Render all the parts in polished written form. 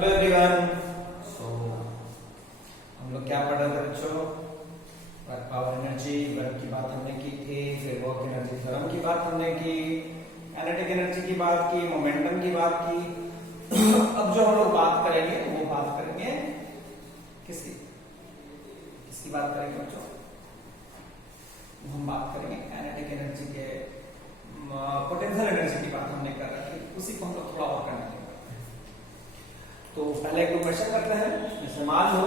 Hello everyone. सो हम लोग क्या पढ़ रहे थे बच्चों? वर्क पावर एनर्जी, वर्क की बात हमने की थी, फिर वर्क एनर्जी थ्योरम की बात हमने की, काइनेटिक एनर्जी की बात की, मोमेंटम की बात की। अब जो हम लोग बात करेंगे वो बात करेंगे किसकी किसकी बात करेंगे बच्चों? हम बात करेंगे काइनेटिक एनर्जी के पोटेंशियल एनर्जी की बात हमने कर रखी, उसी को हम लोग थोड़ा और करने देंगे। तो पहले एक क्वेश्चन करते हैं। जैसे मान लो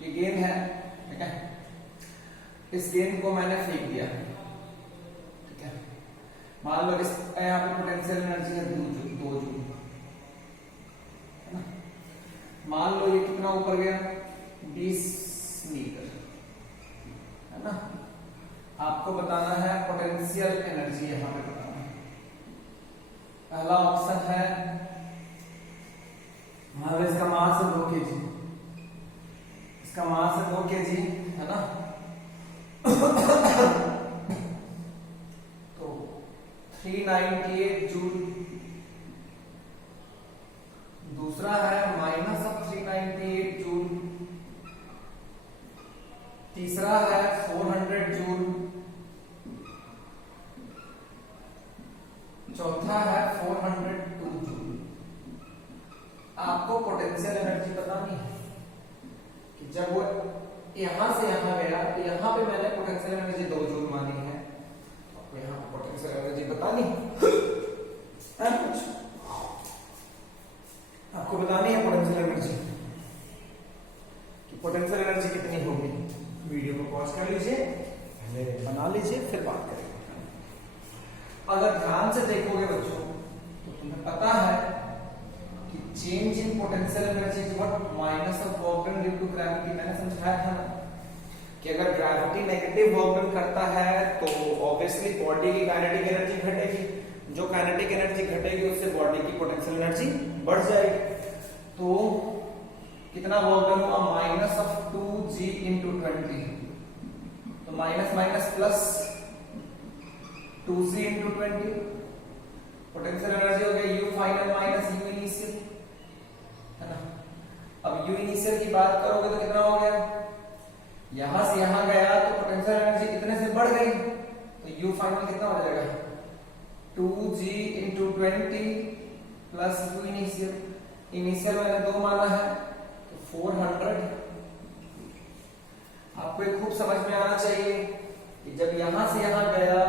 ये गेंद है, ठीक है, इस गेंद को मैंने फेंक दिया, ठीक है। मान लो इस यहाँ पे पोटेंशियल एनर्जी है 2 जूल, है ना। मान लो ये कितना ऊपर गया, 20 मीटर, है ना। आपको बताना है पोटेंशियल एनर्जी, यहां पे बताना है। पहला ऑप्शन है, मान लो इसका मास है 2 kg, इसका मास है 2 kg, है ना। तो 398 जूल। दूसरा है -398 जूल। तीसरा है 400 जूल। चौथा है 402 जूल। आपको पोटेंशियल एनर्जी बतानी है कि जब वो यहां से यहां गया तो यहां पे मैंने पोटेंशियल एनर्जी 2 जूल मानी है, तो आपको यहां पे पोटेंशियल एनर्जी बतानी है। आपको बतानी है पोटेंशियल एनर्जी कि पोटेंशियल एनर्जी कितनी होगी। वीडियो को पॉज कर लीजिए, पहले बना लीजिए, फिर बात करेंगे। अगर ध्यान से देखोगे बच्चों तो तुम्हें पता है कि change in potential energy is what minus of work done due to gravity. मैंने समझाया था ना कि अगर ग्रेविटी नेगेटिव वर्क डन करता है तो ऑब्वियसली बॉडी की काइनेटिक एनर्जी घटेगी। जो काइनेटिक एनर्जी घटेगी उससे बॉडी की पोटेंशियल एनर्जी बढ़ जाएगी। तो कितना वर्क डन हुआ, -2g × 20, तो minus minus plus 2g × 20। Potential energy हो गया U final minus U initial, है ना। अब U इनिशियल की बात करोगे तो कितना हो गया, यहां से यहां गया तो पोटेंशियल एनर्जी कितने से बढ़ गई, तो U फाइनल कितना हो जाएगा, 2g × 20 plus U initial. Initial मैंने 2 माना है तो 400। आपको एक खूब समझ में आना चाहिए कि जब यहां से यहां गया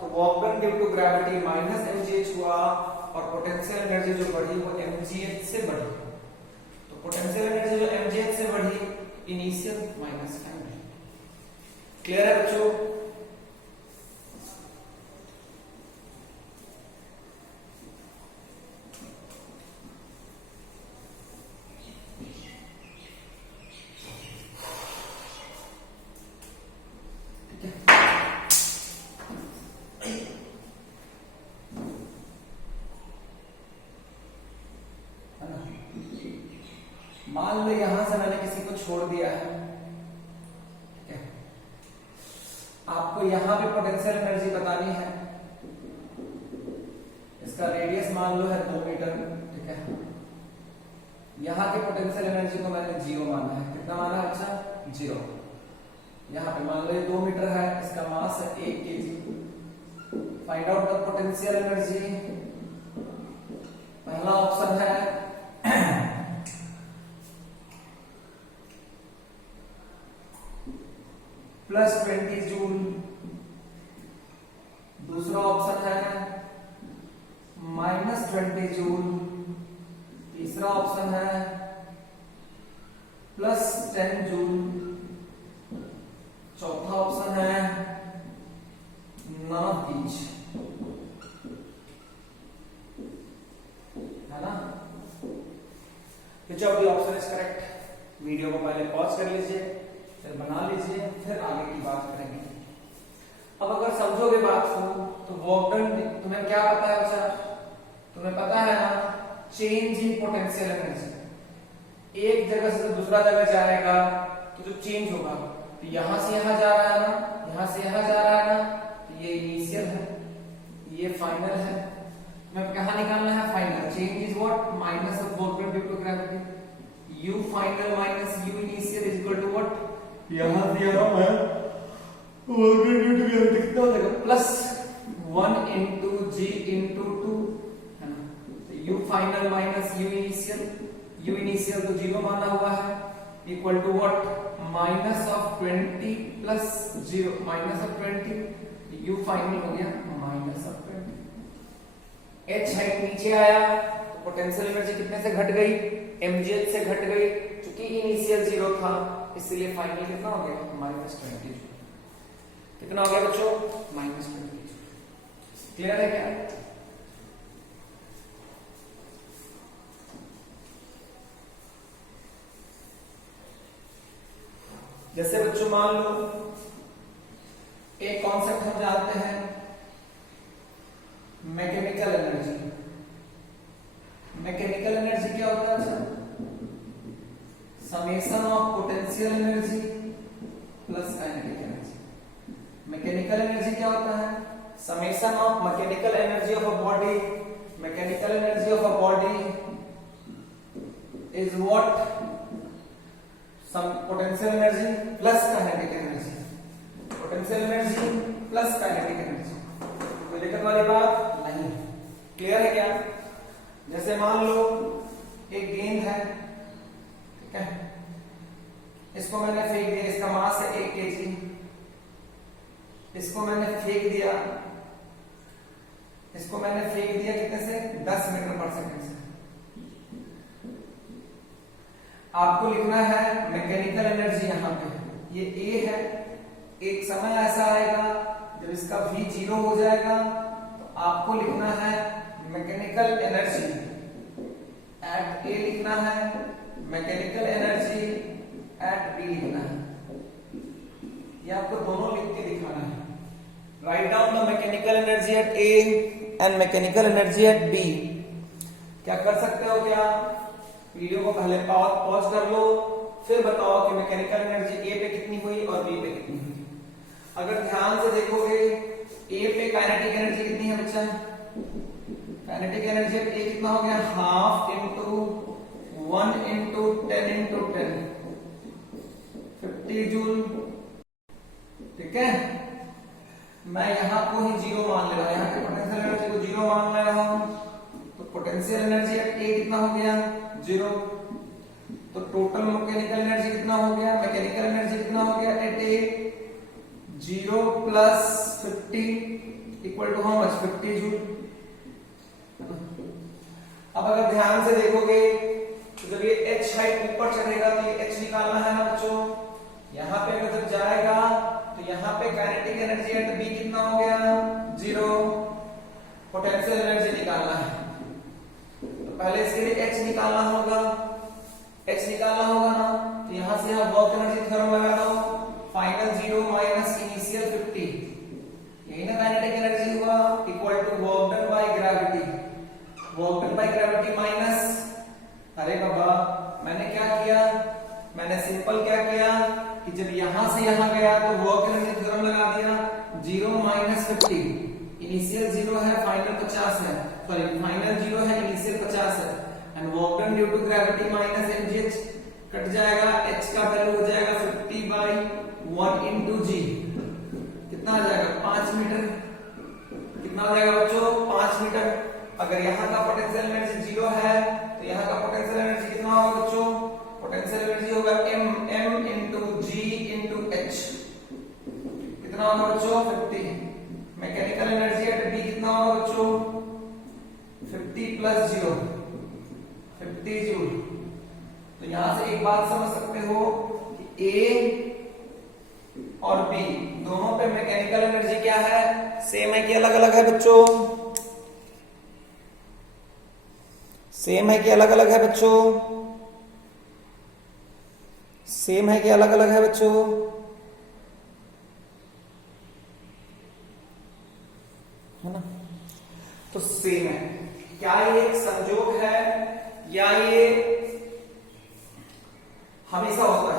तो work done due to gravity -mgh हुआ और पोटेंशियल एनर्जी जो बढ़ी वो mgh से बढ़ी। तो पोटेंशियल एनर्जी जो mgh से बढ़ी, इनिशियल माइनस फाइनल। क्लियर है बच्चों? मान लो यहां से मैंने किसी को छोड़ दिया है, ठीक है। आपको यहां पे पोटेंशियल एनर्जी बतानी है। इसका रेडियस मान लो है 2 मीटर, ठीक है। यहां के पोटेंशियल एनर्जी को मैंने 0 माना है। कितना माना है अच्छा? 0। यहां पे मान लो ये 2 मीटर है, इसका मास है 1 kg। Find out the potential energy. पहला ऑप्शन है +20 जूल। दूसरा ऑप्शन है -20 जूल। तीसरा ऑप्शन है +10 जूल। चौथा ऑप्शन है none of each, है ना। विच of the option is correct? Video को पहले पॉज कर लीजिए, फिर बना लीजिए, फिर आगे की बात करेंगे। अब अगर समझोगे बात को तो वर्क डन तुम्हें क्या पता है बच्चा? तुम्हें पता है ना, चेंज इन पोटेंशियल एनर्जी। एक जगह से दूसरा जगह जाएगा तो जो चेंज होगा, तो यहां से यहां जा रहा है ना, यहां से यहां जा रहा है ना, तो ये इनिशियल है, ये फाइनल है। मैं कहां निकालना है? Final. Change is what? Minus of work done due to कितना हो जाएगा प्लस 1 इंटू जी इंटू 2 है ना। तो U final minus U initial तो 0 माना हुआ है equal to what minus of 20 plus 0 minus of 20 U final हो गया माइनस ऑफ 20। एच हाइट नीचे आया तो पोटेंशियल एनर्जी कितने से घट गई mgh से घट गई क्योंकि इनिशियल 0 था इसलिए फाइनल कितना हो गया माइनस 20। कितना हो गया बच्चों माइनस 20। क्लियर है क्या? जैसे बच्चों मान लो एक कॉन्सेप्ट हम जानते हैं मैकेनिकल एनर्जी। मैकेनिकल एनर्जी क्या होता है? अच्छा summation of potential energy plus kinetic energy. Mechanical energy क्या होता है? Summation of mechanical energy of a body. Mechanical energy of a body is what some potential energy plus kinetic energy, potential energy plus kinetic energy। कोई दिक्कत वाली बात नहीं, clear है क्या? जैसे मान लो एक गेंद है, ठीक है, इसको मैंने फेंक दिया, इसका मास है 1 kg, इसको मैंने फेंक दिया कितने से 10 मीटर पर सेकंड से। आपको लिखना है मैकेनिकल एनर्जी यहां पे ये A है। एक समय ऐसा आएगा जब इसका V 0 हो जाएगा तो आपको लिखना है मैकेनिकल एनर्जी एट A लिखना है, मैकेनिकल एनर्जी एट B लिखना है। ये आपको दोनों लिख के दिखाना है। Write down the mechanical energy at A and mechanical energy at B। क्या कर सकते हो? क्या वीडियो को पहले पॉज कर लो, फिर बताओ कि मैकेनिकल एनर्जी A पे कितनी हुई और B पे कितनी हुई। अगर ध्यान से देखोगे A पे काइनेटिक एनर्जी कितनी है बच्चा? काइनेटिक एनर्जी A कितना हो गया? Half into 1 into 10 into 10 50 joule. ठीक है, मैं यहां को ही 0 मान ले रहा हूं, यहां के पोटेंशियल एनर्जी को 0 मान ले रहा हूं। तो पोटेंशियल एनर्जी एट A कितना हो गया? 0। तो टोटल मैकेनिकल एनर्जी कितना हो गया? मैकेनिकल एनर्जी कितना हो गया at A? 0 plus 50 equal to how much? 50 joule. अब अगर ध्यान से देखोगे तो जब ये H हाइट ऊपर चढ़ेगा तो ये H निकालना है ना बच्चों। यहां पे अगर जब जाएगा तो यहां पे काइनेटिक एनर्जी एट B कितना हो गया? 0। पोटेंशियल एनर्जी निकालना है तो पहले इसके लिए H निकालना होगा ना। तो यहां से यहां वर्क एनर्जी थ्योरम लगा दो, फाइनल 0 माइनस इनिशियल 50, यही ना काइनेटिक एनर्जी हुआ, equal to work done by gravity. Work done by gravity minus, अरे बाबा मैंने क्या किया? मैंने सिंपल क्या किया कि जब यहां से यहां गया तो वर्क एनर्जी थ्योरम लगा दिया। 0 माइनस 50, इनिशियल 0 है, फाइनल 50 है, सॉरी फाइनल 0 है, इनिशियल 50 है, and work done due to gravity minus mgh cut जाएगा, h का वैल्यू हो जाएगा 50 बाय 1 इंटू g। कितना आ जाएगा? 5 मीटर। कितना हो जाएगा बच्चों? 5 मीटर। अगर यहाँ का पोटेंशियल एनर्जी 0 है तो यहाँ का पोटेंशियल एनर्जी कितना होगा बच्चों? पोटेंशियल एनर्जी होगा m into g into h। कितना होगा बच्चों? 50। मैकेनिकल एनर्जी एट B कितना होगा बच्चों? 50 प्लस 0 50 जूल। तो यहां से एक बात समझ सकते हो कि A और B दोनों पे मैकेनिकल एनर्जी क्या है? सेम है कि अलग अलग है बच्चों? सेम है कि अलग अलग है बच्चों? सेम है कि अलग अलग है बच्चों? है ना? तो सेम है। क्या ये एक संजोग है या ये हमेशा होता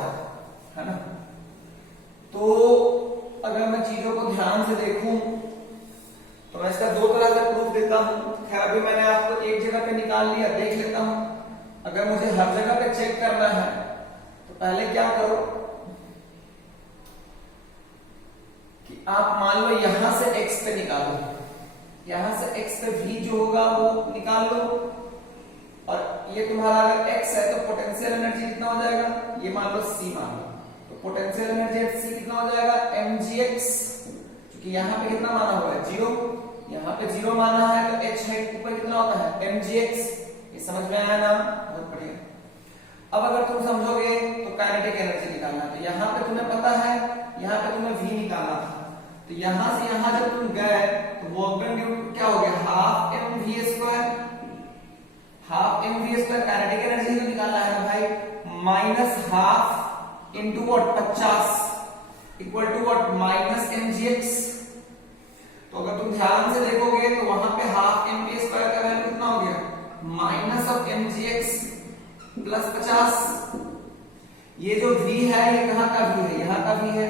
है ना? तो अगर मैं चीजों को ध्यान से देखूं तो मैं इसका 2 तरह से प्रूफ देता हूं। खैर अभी मैंने आपको एक जगह पे निकाल लिया, देख लेता हूं। अगर मुझे हर जगह पे चेक करना है तो पहले क्या करो, कि आप मान लो यहां से x पे निकालो, यहां से x पे v जो होगा वो निकाल लो, और ये तुम्हारा अगर x है तो पोटेंशियल एनर्जी कितना हो जाएगा, ये मान लो c मान लो, तो पोटेंशियल एनर्जी एट c कितना हो जाएगा mgx, क्योंकि यहाँ पे कितना माना हुआ है 0, यहाँ पे 0 माना है तो h है ऊपर कितना होता है mgx। ये समझ में आया ना, बहुत बढ़िया। अब अगर तुम समझोगे तो काइनेटिक एनर्जी निकालना, तो यहाँ पे तुम्हें पता है, यहाँ पे तुम्हें v निकालना था, तो यहाँ से यहाँ जब तुम गए तो वर्क डन ड्यू क्या हो गया, half mv square kinetic energy तो निकालना है ना भाई, minus half into what 50 equal to what minus mgx। तो अगर तुम ध्यान से देखोगे तो वहां पे हाफ mv स्क्वायर का वैल्यू कितना हो गया, माइनस ऑफ mgx प्लस 50। ये जो v है ये कहां का v है, यहाँ का v है।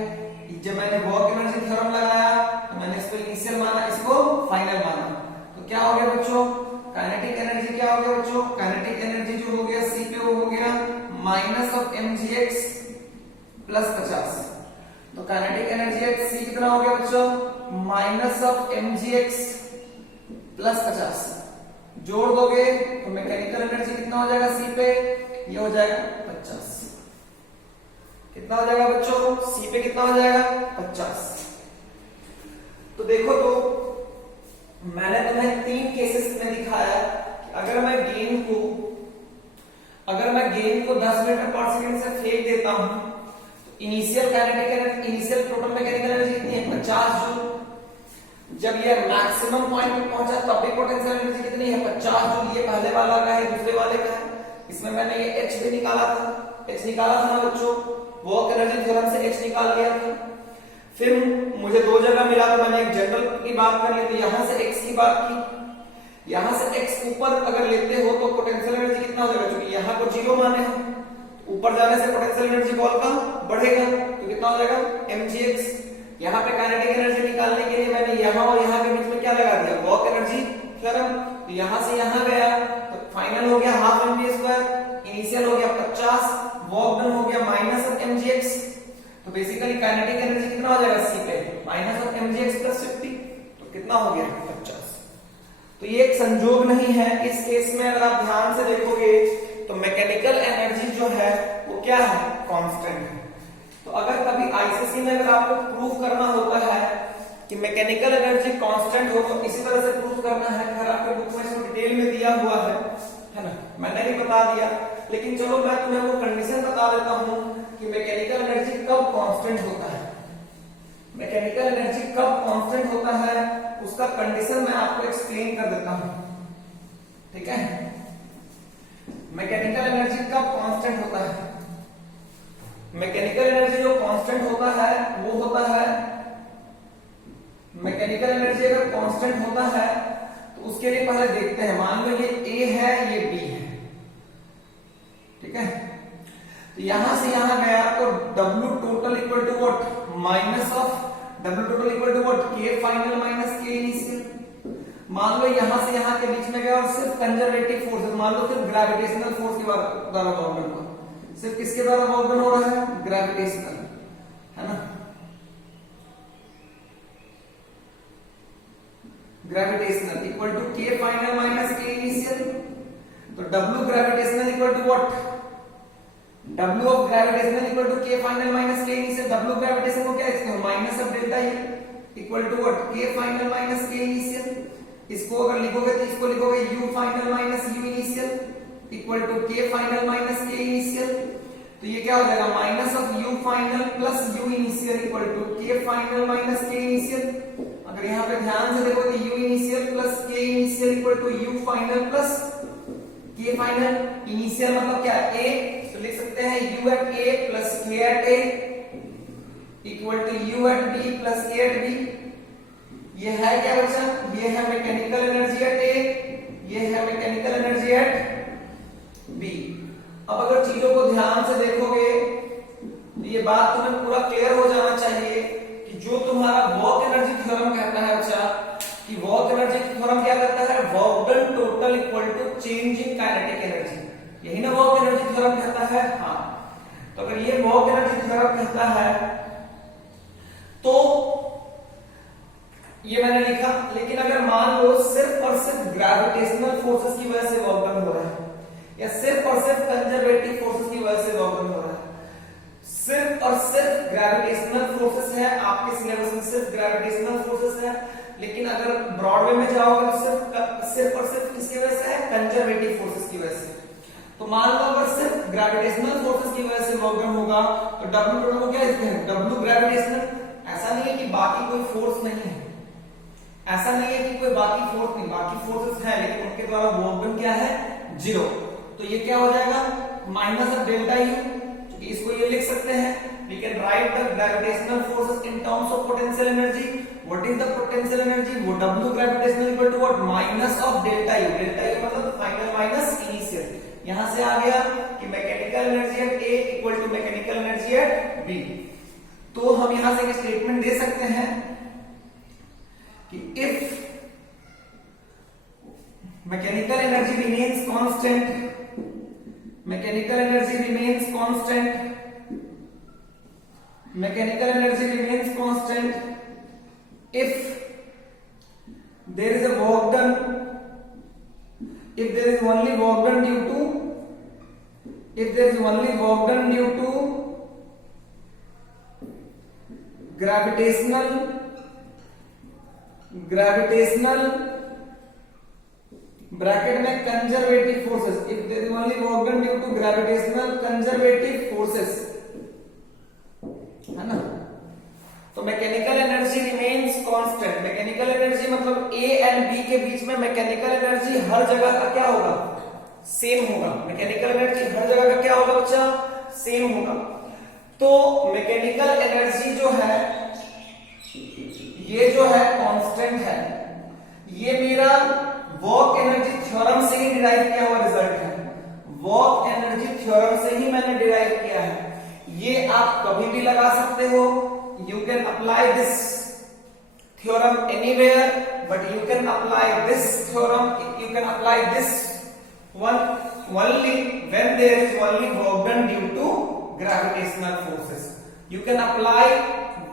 जब मैंने वर्क एनर्जी थ्योरम लगाया तो मैंने इसको इनिशियल माना, इसको फाइनल माना, तो क्या हो गया बच्चों, काइनेटिक एनर्जी क्या हो गया बच्चों, काइनेटिक एनर्जी जो हो गया c पे वो हो गया माइनस ऑफ mgx प्लस 50। तो काइनेटिक एनर्जी एट c कितना हो गया बच्चों, माइनस ऑफ mgx प्लस 50। जोड़ दोगे तो मैकेनिकल एनर्जी कितना हो जाएगा c पे, ये हो जाएगा 50। कितना हो जाएगा बच्चों, c पे कितना हो जाएगा 50। तो देखो तो मैंने तुम्हें 3 केसेस में दिखाया कि अगर मैं गेंद को 10 मीटर पर सेकंड से फेंक देता हूं तो initial kinetic energy, initial proton mechanical energy कितनी है 50 जूल। जब ये मैक्सिमम पॉइंट पे पहुंचा तब भी पोटेंशियल एनर्जी कितनी है 50 जूल। ये पहले वाला का है, दूसरे वाले का है। इसमें मैंने ये h भी निकाला था, h निकाला था ना बच्चों, वर्क एनर्जी थ्योरम से h निकाल लिया था। फिर मुझे 2 जगह मिला तो मैंने एक जनरल की बात कर ली थी, यहां से x की बात की, यहां से x ऊपर अगर लेते हो तो पोटेंशियल एनर्जी कितना हो जाएगा, क्योंकि यहां को 0 माने हैं, ऊपर जाने से पोटेंशियल एनर्जी बॉल का बढ़ेगा, तो कितना हो जाएगा mgx। यहाँ पे काइनेटिक एनर्जी निकालने के लिए मैंने यहाँ और यहाँ के बीच में क्या लगा दिया, वर्क एनर्जी थ्योरम। तो यहाँ से यहाँ गया तो फाइनल हो गया हाफ mv स्क्वायर, इनिशियल हो गया 50, वर्क डन हो गया माइनस ऑफ mgx। तो बेसिकली काइनेटिक एनर्जी कितना हो जाएगा c पे माइनस ऑफ mgx प्लस 50, तो कितना हो गया 50। तो ये एक संजोग नहीं है, इस केस में अगर आप ध्यान से देखोगे तो मैकेनिकल एनर्जी जो है वो क्या है, कांस्टेंट है। तो अगर कभी आईसीसी में अगर आपको प्रूफ करना होता है कि मैकेनिकल एनर्जी कांस्टेंट हो तो इसी तरह से प्रूफ करना है। खैर आपके बुक में इसको डिटेल में दिया हुआ है ना, मैंने भी बता दिया, लेकिन चलो मैं तुम्हें वो कंडीशन बता देता हूं कि मैकेनिकल एनर्जी कब कांस्टेंट होता है। मैकेनिकल एनर्जी कब कांस्टेंट होता है उसका कंडीशन मैं आपको एक्सप्लेन कर देता हूं, ठीक है। मैकेनिकल एनर्जी कब कांस्टेंट होता है, मैकेनिकल एनर्जी जो कांस्टेंट होता है वो होता है, मैकेनिकल एनर्जी अगर कांस्टेंट होता है तो उसके लिए पहले देखते हैं, मान लो ये A है ये B है, ठीक है। तो यहां से यहां गया तो W total equal to what, minus of W total equal to what, K final minus K initial. मान लो यहां से यहां के बीच में गया और सिर्फ कंजर्वेटिव फोर्स, मान लो सिर्फ ग्रेविटेशनल फोर्स के द्वारा वर्क डन हुआ, सिर्फ किसके द्वारा वर्क डन हो रहा है, ग्रेविटेशनल, है ना, gravitational equal to K final minus K initial. तो W gravitational equal to what, W of gravitational equal to K final minus K initial. W gravitation को क्या लिखते हो, minus of delta U equal to what, K final minus K initial. इसको अगर लिखोगे तो इसको लिखोगे U final minus U initial equal to K final minus K initial. तो ये क्या हो जाएगा, minus of U final plus U initial equal to K final minus K initial. अगर यहाँ पे ध्यान से देखो तो U initial plus K initial equal to U final plus K final. Initial मतलब क्या है, A, तो लिख सकते हैं U at A plus K at A equal to U at B plus K at B। ये है क्या बच्चा, ये है मैकेनिकल एनर्जी एट A, ये है मैकेनिकल एनर्जी एट B। अब अगर चीजों को ध्यान से देखोगे तो ये बात तुम्हें पूरा क्लियर हो जाना चाहिए कि जो तुम्हारा वर्क एनर्जी थ्योरम कहता है बच्चा, कि वर्क एनर्जी थ्योरम क्या कहता है, work done total equal to change in kinetic energy, यही ना वर्क एनर्जी थ्योरम कहता है। हाँ, तो अगर ये वर्क एनर्जी थ्योरम कहता है तो ये मैंने लिखा, लेकिन अगर मान लो सिर्फ और सिर्फ ग्रेविटेशनल फोर्सेस की वजह से वर्क डन हो रहा है, या सिर्फ और सिर्फ कंजर्वेटिव फोर्सेस की वजह से वर्क डन हो रहा है, सिर्फ और सिर्फ ग्रेविटेशनल फोर्सेस है, आपके सिलेबस में सिर्फ ग्रेविटेशनल फोर्सेस है, लेकिन अगर ब्रॉड वे में जाओगे तो सिर्फ और सिर्फ किसकी वजह से है, कंजर्वेटिव फोर्सेस की वजह से। तो मान लो अगर सिर्फ ग्रेविटेशनल फोर्सेस की वजह से वर्क डन होगा तो W टोटल को क्या लिखते हैं, W ग्रेविटेशनल। ऐसा नहीं है कि बाकी कोई फोर्स नहीं है, ऐसा नहीं है कि कोई बाकी फोर्स नहीं, बाकी फोर्सेस हैं, लेकिन उनके द्वारा वर्क डन क्या है, 0। तो ये क्या हो जाएगा, माइनस ऑफ डेल्टा यू, क्योंकि इसको ये लिख सकते हैं, we can write the gravitational forces in terms of potential energy. What is the potential energy? वो W gravitational equal to what, minus of delta U। delta U मतलब final minus initial. यहां से आ गया कि mechanical energy at A equal to mechanical energy at B। तो हम यहां से एक स्टेटमेंट दे सकते हैं कि if mechanical energy remains constant, mechanical energy remains constant, mechanical energy remains constant if there is a work done, if there is only work done due to, if there is only work done due to gravitational bracket में conservative forces, if there is only work done due to gravitational conservative forces, है ना। तो mechanical energy remains constant, mechanical energy मतलब A and B के बीच में mechanical energy हर जगह का क्या होगा, सेम होगा। मैकेनिकल एनर्जी हर जगह का क्या होगा बच्चा, सेम होगा। तो मैकेनिकल एनर्जी जो है, ये जो है कांस्टेंट है, ये मेरा वर्क एनर्जी थ्योरम से ही डिराइव किया हुआ रिजल्ट है, वर्क एनर्जी थ्योरम से ही मैंने डिराइव किया है। ये आप कभी भी लगा सकते हो, you can apply this theorem anywhere, but you can apply this theorem, you can apply this one only when there is only work done due to gravitational forces. You can apply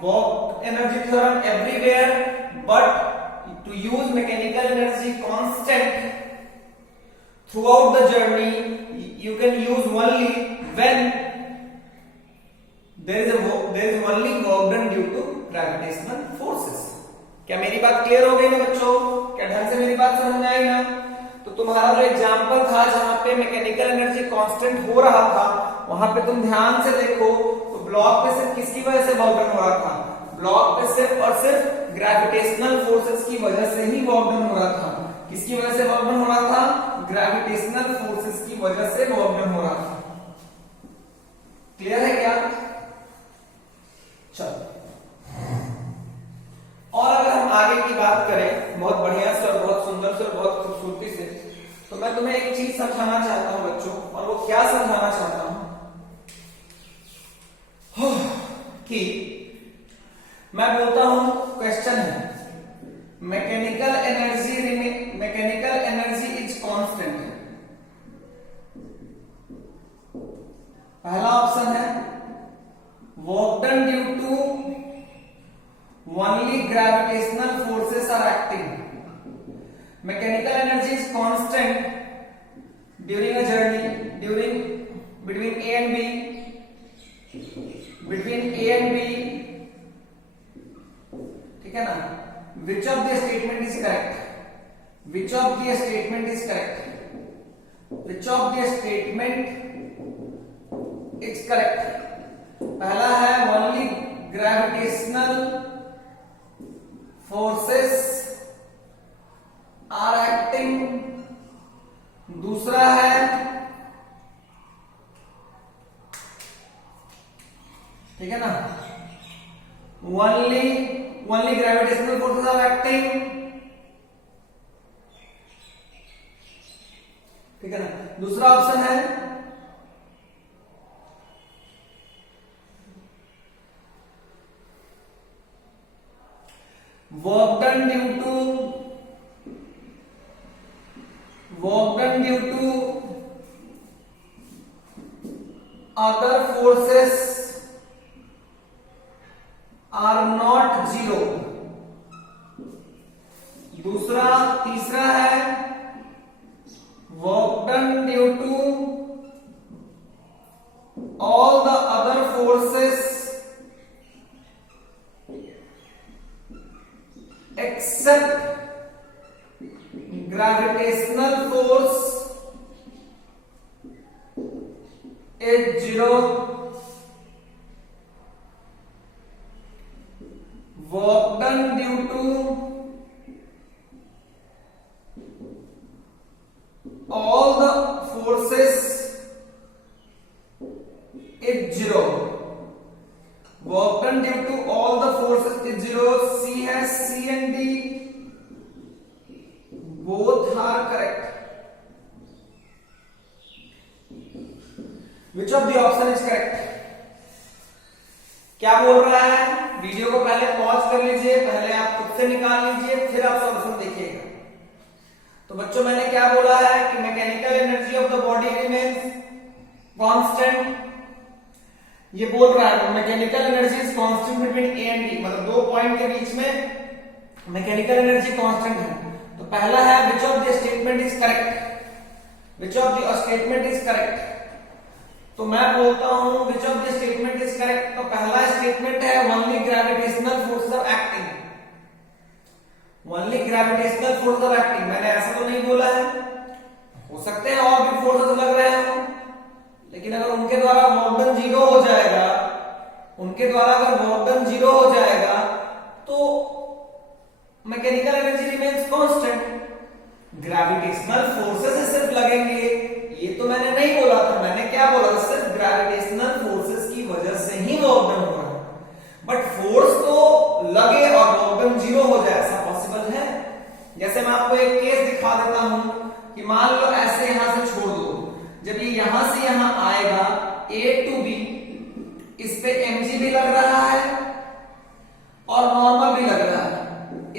work energy theorem everywhere, but to use mechanical energy constant throughout the journey, you can use only when there is only work done due to gravitational forces. क्या मेरी बात clear हो गई ना बच्चों, क्या ढंग से मेरी बात समझ में आई ना। तो तुम्हारा जो एग्जाम्पल था जहां पे मैकेनिकल एनर्जी कांस्टेंट हो रहा था, वहां पे तुम ध्यान से देखो तो ब्लॉक पे सिर्फ किसकी वजह से वर्क डन हो रहा था, ब्लॉक पे सिर्फ और सिर्फ ग्रेविटेशनल फोर्सेस की वजह से ही वर्क डन हो रहा था। किसकी वजह से वर्क डन हो रहा था, ग्रेविटेशनल फोर्सेस की वजह से वर्क डन हो रहा था। क्लियर है क्या, चलो। और अगर हम आगे की बात करें बहुत बढ़िया से और बहुत सुंदर से और बहुत खूबसूरती से, तो मैं तुम्हें एक चीज समझाना चाहता हूं बच्चों, और वो क्या समझाना चाहता हूं कि मैं बोलता हूं क्वेश्चन है मैकेनिकल एनर्जी इज कांस्टेंट। पहला ऑप्शन है work done due to only gravitational forces are acting. Mechanical energy is constant during a journey between A and B, ठीक है ना। Which of the statement is correct? Which of the statement is correct? Which of the statement is correct? पहला है only gravitational forces are acting, दूसरा है ठीक है ना only gravitational forces are acting, ठीक है ना। दूसरा ऑप्शन है work done due to other forces are not zero, दूसरा, तीसरा है work done due to all the other forces except gravitational force is zero. Work done due to all the forces is zero. Work done due to all the forces is zero. C has C and D. Both are correct. Which of the option is correct? क्या बोल रहा है? Video को पहले pause कर लीजिए, पहले आप खुद से निकाल लीजिए, फिर आप सॉल्यूशन देखिएगा। तो बच्चों मैंने क्या बोला है कि mechanical energy of the body remains constant. ये बोल रहा है mechanical energy is constant between A and D, मतलब दो पॉइंट के बीच में मैकेनिकल एनर्जी कांस्टेंट है। तो पहला है which of the statement is correct, which of the statement is correct. तो मैं बोलता हूं which of the statement is correct. तो पहला स्टेटमेंट है only gravitational forces are acting, only gravitational forces are acting. मैंने ऐसा तो नहीं बोला है, हो सकते हैं और भी फोर्सेस लग रहे हो, लेकिन अगर उनके द्वारा वर्क डन जीरो हो जाएगा, उनके द्वारा अगर वर्क डन जीरो हो जाएगा तो mechanical energy remains constant. Gravitational forces सिर्फ लगेंगे ये तो मैंने नहीं बोला था। मैंने क्या बोला, सिर्फ ग्रेविटेशनल फोर्सेस की वजह से ही वर्क डन हो रहा है, बट फोर्स तो लगे और वर्क डन जीरो हो जाए, ऐसा पॉसिबल है? जैसे मैं आपको एक केस दिखा देता हूं कि मान लो ऐसे यहां से छोड़ दो, जब ये यहां से यहां आएगा A to B, इस पे mg भी लग रहा है और नॉर्मल भी लग रहा है।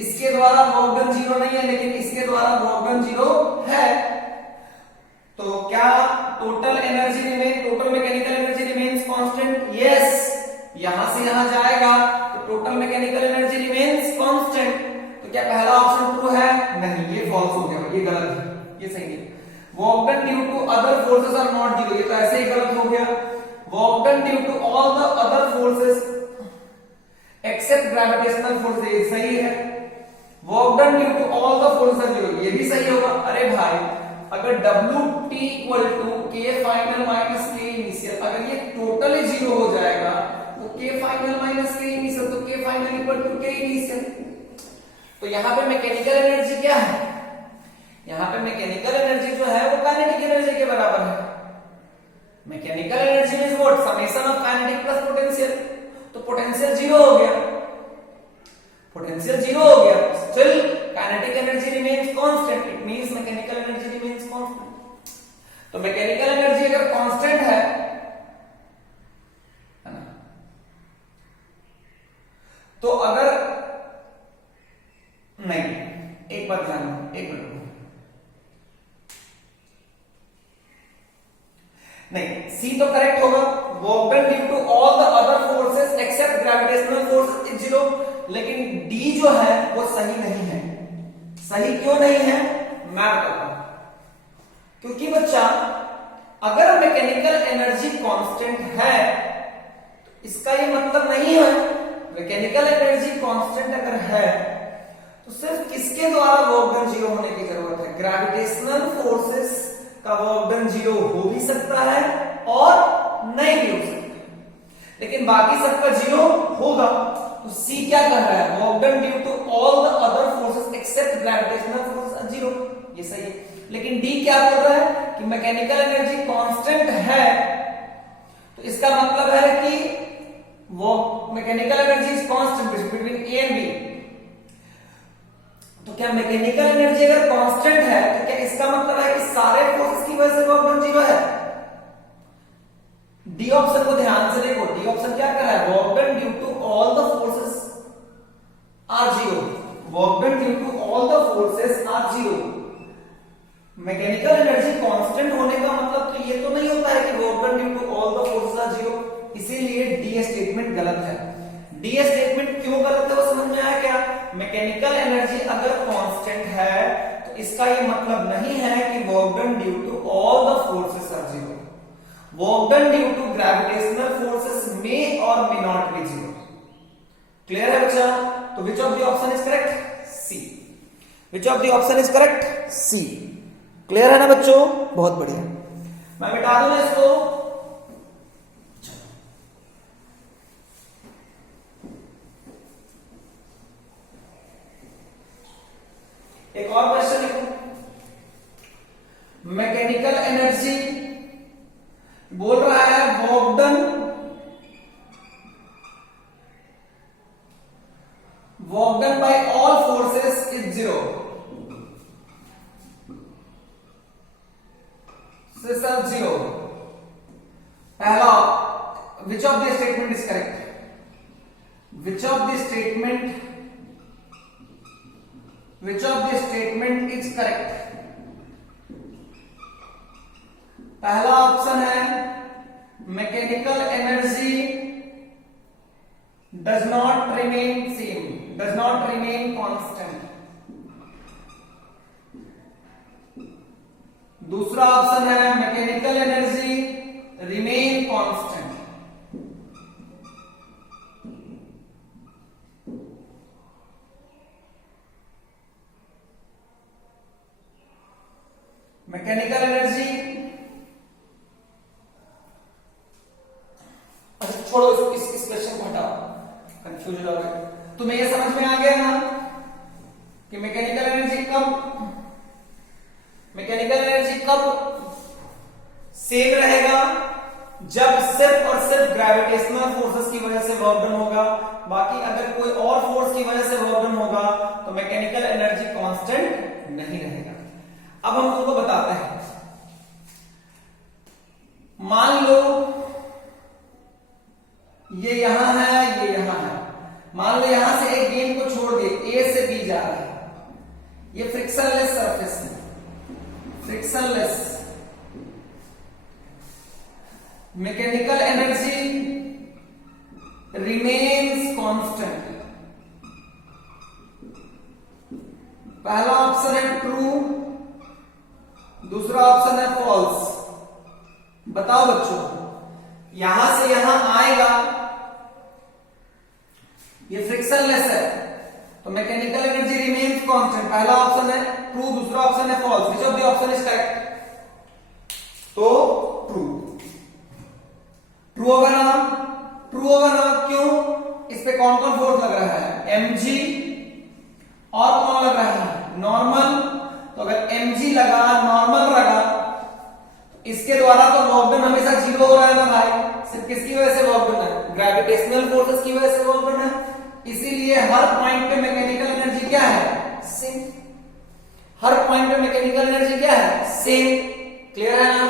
इसके द्वारा वर्क डन जीरो नहीं है, लेकिन इसके द्वारा वर्क डन जीरो है। तो क्या total energy remain, total mechanical energy remains constant? Yes. यहां से यहां जाएगा तो total mechanical energy remains constant. तो क्या पहला ऑप्शन ट्रू है? नहीं, ये फॉल्स हो गया, ये गलत है, ये सही है। Work done due to other forces are not zero, ये तो ऐसे ही गलत हो गया। Work done due to all the other forces except gravitational force, ये सही है। Work done due to all the forces zero, ये भी सही होगा। अरे भाई, अगर WT equal to K final minus K initial, अगर ये टोटली जीरो हो जाएगा तो K final minus K initial, तो K final equal to K initial. तो यहाँ पे मैकेनिकल एनर्जी क्या है? यहाँ पे मैकेनिकल एनर्जी जो है वो काइनेटिक एनर्जी के बराबर है। Mechanical energy means what? Summation of kinetic plus potential. तो पोटेंशियल जीरो हो गया, पोटेंशियल जीरो हो गया, still kinetic energy remains constant, it means mechanical energy remains constant. तो मैकेनिकल एनर्जी अगर कांस्टेंट है ना, तो अगर नहीं, एक बात ध्यान, एक मिनट नहीं, सी तो करेक्ट होगा। Work done due to all the other forces except gravitational forces is zero, लेकिन डी जो है वो सही नहीं है। सही क्यों नहीं है मैं बताता हूं। क्योंकि बच्चा, अगर मैकेनिकल एनर्जी कांस्टेंट है तो इसका ये मतलब नहीं है, मैकेनिकल एनर्जी कांस्टेंट अगर है तो सिर्फ किसके द्वारा वर्क डन जीरो होने की जरूरत है? ग्रेविटेशनल फोर्सेस का वर्क डन जीरो हो भी सकता है और नहीं भी हो सकता, लेकिन बाकी सबका जीरो होगा। तो सी क्या कर रहा है? Work done due to all the other forces except gravitational forces are zero, ये सही है। लेकिन डी क्या कर रहा है कि मैकेनिकल एनर्जी कांस्टेंट है, तो इसका मतलब है कि वो mechanical energy is constant between A and B. तो क्या मैकेनिकल एनर्जी अगर कांस्टेंट है तो क्या इसका मतलब है कि सारे फोर्सेस की वजह से वर्क डन जीरो है? डी ऑप्शन को ध्यान से देखो, डी ऑप्शन क्या कर रहा है? Work done due to all the forces are zero, work done due to all the forces are zero. Mechanical energy constant होने का मतलब तो ये तो नहीं होता है कि work done due to all the forces are zero, इसीलिए डी स्टेटमेंट गलत है। डी स्टेटमेंट क्यों गलत है वो समझ में आया क्या? मैकेनिकल एनर्जी अगर कांस्टेंट इसका ये मतलब नहीं है कि work done due to all the forces are zero. Work done due to gravitational forces may और may not be zero. Clear है बच्चा? तो which of the option is correct? C. Which of the option is correct? C. Clear है ना बच्चों? बहुत बढ़िया। मैं मिटा दूं ना इसको। एक और क्वेश्चन लिखो। मैकेनिकल एनर्जी बोल रहा है work done by all forces is zero. Sir zero. पहला, which of the statement is correct? Which of the statement is correct? पहला ऑप्शन है mechanical energy does not remain same, does not remain constant. दूसरा option है mechanical energy remain constant. Mechanical energy, अच्छा छोड़ो इस question को हटाओ, confusion हो गया। तुम्हें ये समझ में आ गया ना कि मैकेनिकल एनर्जी कब सेम रहेगा? जब सिर्फ और सिर्फ ग्रेविटेशनल फोर्सेस की वजह से वर्क डन होगा। बाकी अगर कोई और फोर्स की वजह से वर्क डन होगा तो मैकेनिकल एनर्जी कांस्टेंट नहीं रहेगा। अब हम तुमको बताते हैं। मान लो ये यहां है, ये यहां है। मान लो यहां से एक गेंद को छोड़ दिए, ए से बी जा रहा है। ये फ्रिक्शनलेस सरफेस है, frictionless. Mechanical energy remains constant. पहला ऑप्शन है ट्रू, दूसरा ऑप्शन है फॉल्स। बताओ बच्चों, यहां से यहां आएगा, ये फ्रिक्शनलेस है तो मैकेनिकल एनर्जी रिमेन्स कांस्टेंट। पहला ऑप्शन है ट्रू, दूसरा ऑप्शन है false. Which of the option is correct? तो ट्रू। ट्रू होगा ना? ट्रू होगा ना? क्यों? इस पे कौन कौन फोर्स लग रहा है? mg और कौन लग रहा है? नॉर्मल। तो अगर mg लगा, नॉर्मल लगा, तो इसके द्वारा तो वर्क डन हमेशा जीरो हो रहा है ना भाई। सिर्फ किसकी वजह से वर्क डन है? ग्रेविटेशनल फोर्सेस की वजह से वर्क डन है। इसीलिए हर पॉइंट पे मैकेनिकल एनर्जी क्या है? सेम। हर पॉइंट पे मैकेनिकल एनर्जी क्या है? सेम। क्लियर है ना?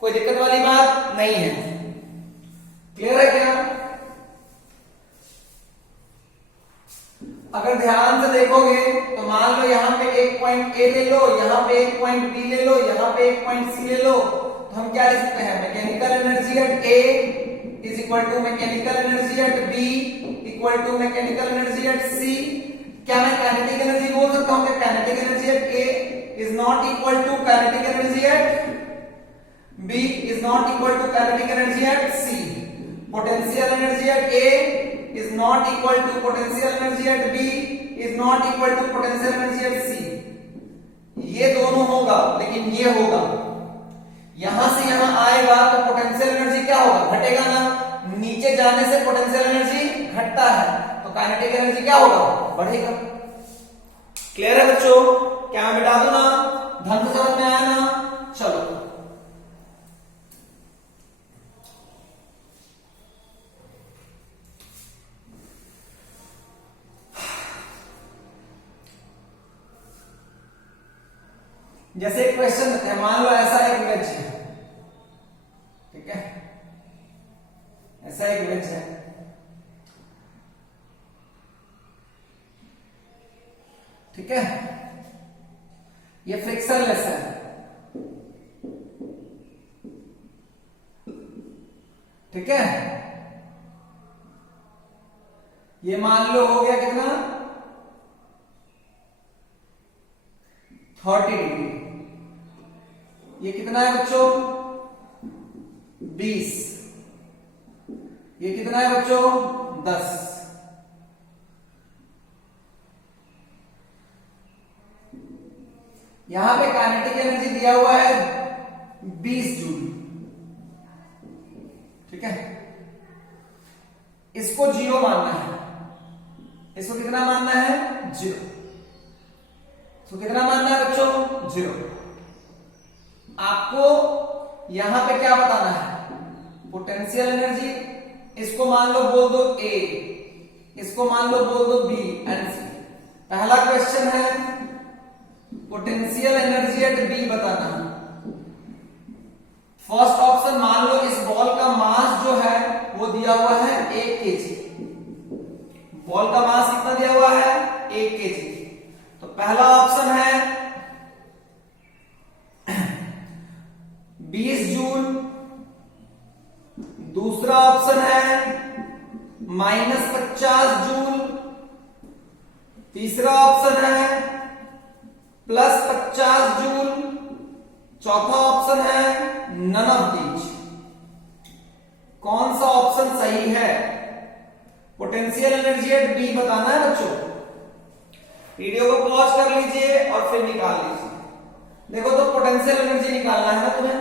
कोई दिक्कत वाली बात नहीं है। क्लियर है क्या? अगर ध्यान से देखोगे तो मान लो यहां पे एक पॉइंट ए ले लो, यहां पे एक पॉइंट बी ले लो, यहां पे एक पॉइंट सी ले लो, तो हम क्या लिख सकते हैं? Mechanical energy at A is equal to mechanical energy at B equal to mechanical energy at C. क्या मैं काइनेटिक एनर्जी बोल सकता हूं कि kinetic energy at A is not equal to kinetic energy at B is not equal to kinetic energy at C. Potential energy at A is not equal to potential energy at B is not equal to potential energy at C। ये दोनों होगा, लेकिन ये होगा, यहां से यहां आएगा तो पोटेंशियल एनर्जी क्या होगा? घटेगा ना। नीचे जाने से पोटेंशियल एनर्जी घटता है, तो काइनेटिक एनर्जी क्या होगा? बढ़ेगा। क्लियर है बच्चों? क्या मैं मिटा दूं ना? ढंग से समझ में आया ना? चलो जैसे एक क्वेश्चन है, मान लो ऐसा एक वेज है, ठीक है, ऐसा एक वेज है, ठीक है, ये फ्रिक्शनलेस है, ठीक है, ये मान लो हो गया कितना? 30 डिग्री। ये कितना है बच्चों? 20। ये कितना है बच्चों? 10। यहां पे काइनेटिक एनर्जी दिया हुआ है 20 जूल। ठीक है, इसको 0 मानना है। इसको कितना मानना है? 0। इसको कितना मानना है बच्चों? 0। आपको यहां पे क्या बताना है? Potential energy. इसको मान लो बोल दो ए, इसको मान लो बोल दो बी एंड सी। पहला क्वेश्चन है पोटेंशियल एनर्जी एट बी बताना। फर्स्ट ऑप्शन मान लो इस बॉल का मास जो है वो दिया हुआ है 1 केजी। बॉल का मास कितना दिया हुआ है? 1 केजी। तो पहला ऑप्शन है 20 जूल। दूसरा ऑप्शन है -50 जूल। तीसरा ऑप्शन है +50 जूल। चौथा ऑप्शन है नन ऑफ दीज। कौन सा ऑप्शन सही है? पोटेंशियल एनर्जी एट बी बताना है बच्चों। वीडियो को पॉज कर लीजिए और फिर निकाल लीजिए। देखो तो पोटेंशियल एनर्जी निकालना है ना तुम्हें।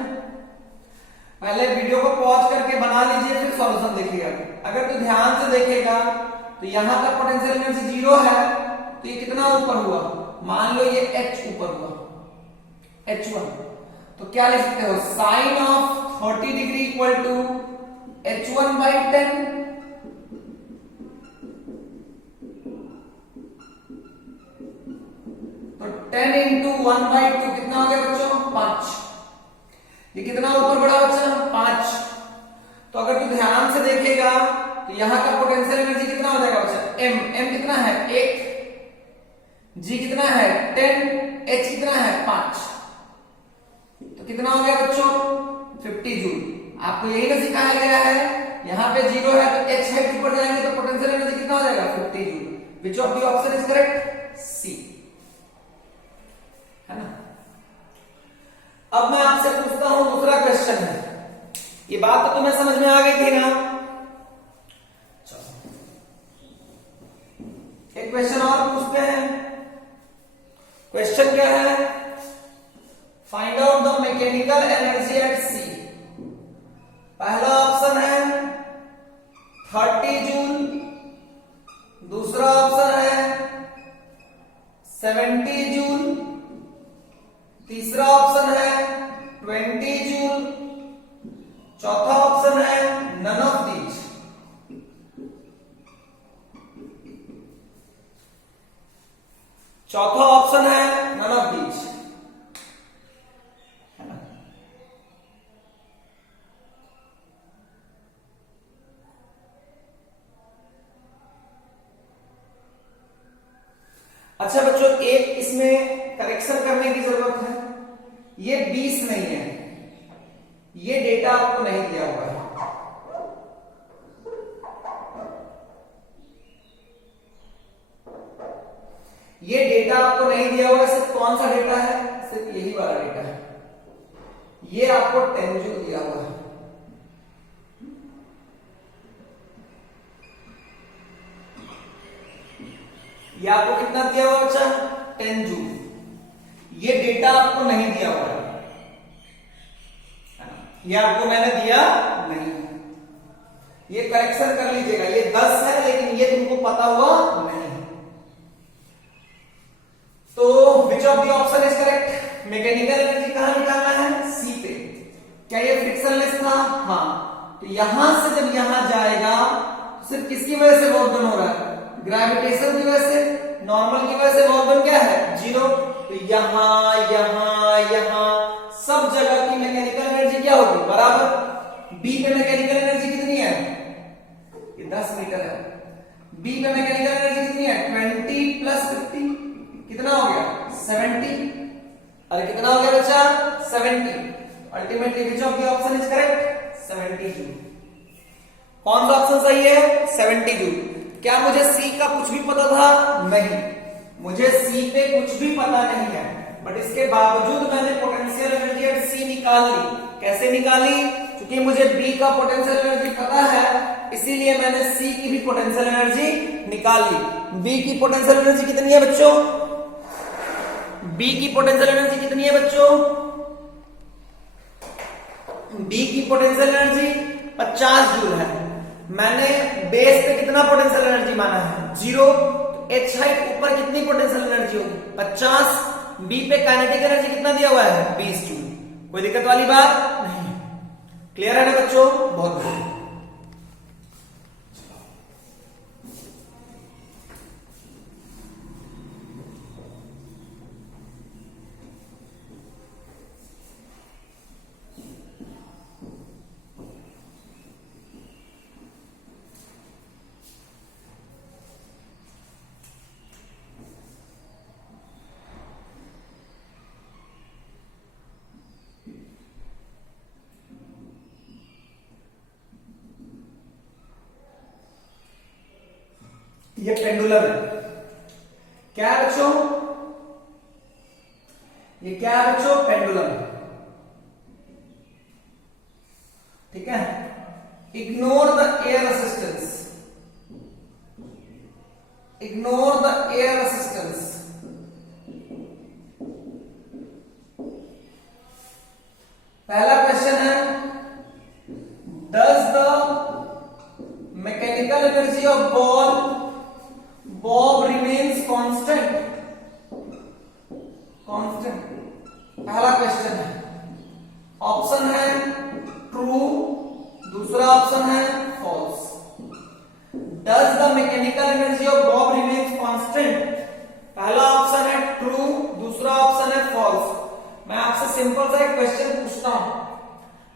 पहले वीडियो को पॉज करके बना लीजिए, फिर सॉल्यूशन देखिएगा। अगर तू ध्यान से देखेगा तो यहां तक पोटेंशियल एनर्जी 0 है, तो ये कितना ऊपर हुआ? मान लो ये H ऊपर हुआ, H1। तो क्या लिख सकते हो? Sine of 30 degree equal to H1/10। तो 10 इंटू 1/2 कितना हो गया बच्चों? 5। ये कितना ऊपर बढ़ा बच्चा? 5। तो अगर तू ध्यान से देखेगा तो यहां का पोटेंशियल एनर्जी कितना हो जाएगा बच्चा? m कितना है? 1। g कितना है? 10। h कितना है? 5। तो कितना हो गया बच्चों? 50 जूल। आपको यही ना सिखाया गया है, यहां पे 0 है तो h हाइट ऊपर जाएंगे तो पोटेंशियल एनर्जी कितना हो जाएगा? 50 joule. Which of the option is correct? C, है ना। अब मैं आपसे पूछता हूं दूसरा क्वेश्चन है। ये बात तो तुम्हें समझ में आ गई थी ना? चलो एक क्वेश्चन और पूछते हैं। क्वेश्चन क्या है? Find out the mechanical energy at C. पहला ऑप्शन है 30 जूल। दूसरा ऑप्शन है 70 जूल। तीसरा ऑप्शन है 20 जूल। चौथा ऑप्शन है नन ऑफ दीज। चौथा ऑप्शन है नन ऑफ दीज। अच्छा बच्चों, एक इसमें करेक्शन करने की जरूरत है। ये 20 नहीं है, ये डेटा आपको नहीं दिया हुआ है। ये डेटा आपको नहीं दिया हुआ है। सिर्फ कौन सा डेटा है? सिर्फ यही वाला डेटा है। ये आपको 10 जूल दिया हुआ है। ये आपको कितना दिया हुआ बच्चा? 10 जूल। ये डेटा आपको नहीं दिया हुआ है, ये आपको मैंने दिया नहीं। ये करेक्शन कर लीजिएगा। ये 10 है लेकिन ये तुमको पता हुआ नहीं। तो which of the option is correct? Mechanical energy कहां निकालना है? सी पे। क्या ये फ्रिक्शनलेस था? हाँ। तो यहां से जब यहां जाएगा तो सिर्फ किसकी वजह से वर्क डन हो रहा है? ग्रेविटेशन की वजह से। नॉर्मल की वजह से वर्क डन क्या है? 0। तो यहां यहां सब जगह की मैकेनिकल एनर्जी क्या होगी? बराबर। बी पे मैकेनिकल एनर्जी कितनी है? ये 10 मीटर है। बी पे मैकेनिकल एनर्जी कितनी है? 20 + 50 कितना हो गया? 70। अरे कितना हो गया बच्चा? 70। Ultimately which of the option is correct? 70 joule. कौन सा ऑप्शन सही है? 70 जूल। क्या मुझे सी का कुछ भी पता था? नहीं, मुझे सी पे कुछ भी पता नहीं है। बट इसके बावजूद मैंने पोटेंशियल एनर्जी एट सी निकाल ली। कैसे निकाली? क्योंकि मुझे बी का पोटेंशियल एनर्जी पता है, इसीलिए मैंने सी की भी पोटेंशियल एनर्जी निकाल ली। बी की पोटेंशियल एनर्जी कितनी है बच्चों? बी की पोटेंशियल एनर्जी कितनी है बच्चों? बी की पोटेंशियल एनर्जी 50 जूल है। मैंने बेस पे कितना पोटेंशियल एनर्जी माना है? 0। एच हाइट ऊपर कितनी पोटेंशियल एनर्जी होगी? 50। बी पे काइनेटिक एनर्जी कितना दिया हुआ है? 20 जूल। कोई दिक्कत वाली बात नहीं। क्लियर है ना बच्चों? बहुत बढ़िया। ये पेंडुलम है। क्या है बच्चों? ये क्या है बच्चों? पेंडुलम है। ठीक है। Ignore the air resistance, ignore the air resistance. पहला क्वेश्चन है, does the mechanical energy of bob remains constant? Constant. पहला क्वेश्चन है। ऑप्शन है ट्रू, दूसरा ऑप्शन है false. Does the mechanical energy of bob remains constant? पहला option है true, दूसरा ऑप्शन है फॉल्स। मैं आपसे सिंपल सा एक क्वेश्चन पूछता हूं,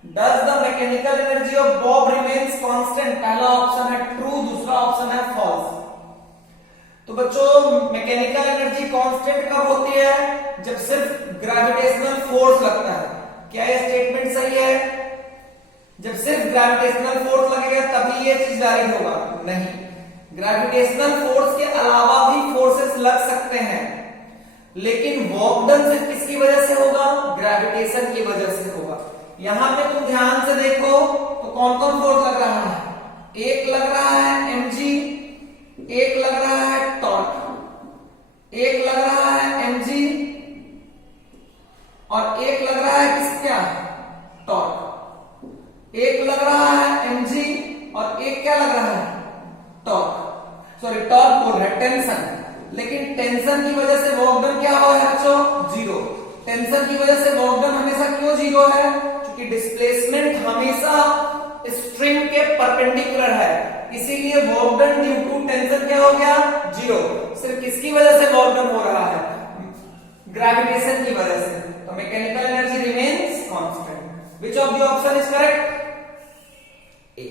does the mechanical energy of bob remains constant? पहला ऑप्शन है ट्रू, दूसरा ऑप्शन है फॉल्स। तो बच्चों मैकेनिकल एनर्जी कांस्टेंट कब होती है? जब सिर्फ ग्रेविटेशनल फोर्स लगता है। क्या ये स्टेटमेंट सही है? जब सिर्फ ग्रेविटेशनल फोर्स लगेगा तभी ये चीज वैलिड होगा? नहीं, ग्रेविटेशनल फोर्स के अलावा भी फोर्सेस लग सकते हैं, लेकिन वर्क डन सिर्फ किसकी वजह से होगा? ग्रेविटेशन की वजह से होगा। यहां पे तुम ध्यान से देखो तो कौन कौन फोर्स लग रहा है? एक लग रहा है mg, एक लग रहा है टॉर्क, एक लग रहा है mg और एक लग रहा है किस क्या? टॉर्क। एक लग रहा है mg और एक क्या लग रहा है? टॉर्क। सॉरी टॉर्क बोल रहे हैं, टेंशन। लेकिन टेंशन की वजह से वर्क डन क्या हुआ है बच्चों? 0। टेंशन की वजह से वर्क डन हमेशा क्यों 0 है? क्योंकि डिस्प्लेसमेंट हमेशा स्ट्रिंग के परपेंडिकुलर है, इसीलिए work done due to tension क्या हो गया? 0। सिर्फ किसकी वजह से वर्क डन हो रहा है? ग्रेविटेशन की वजह से। तो mechanical energy remains constant. Which of the option is correct? A.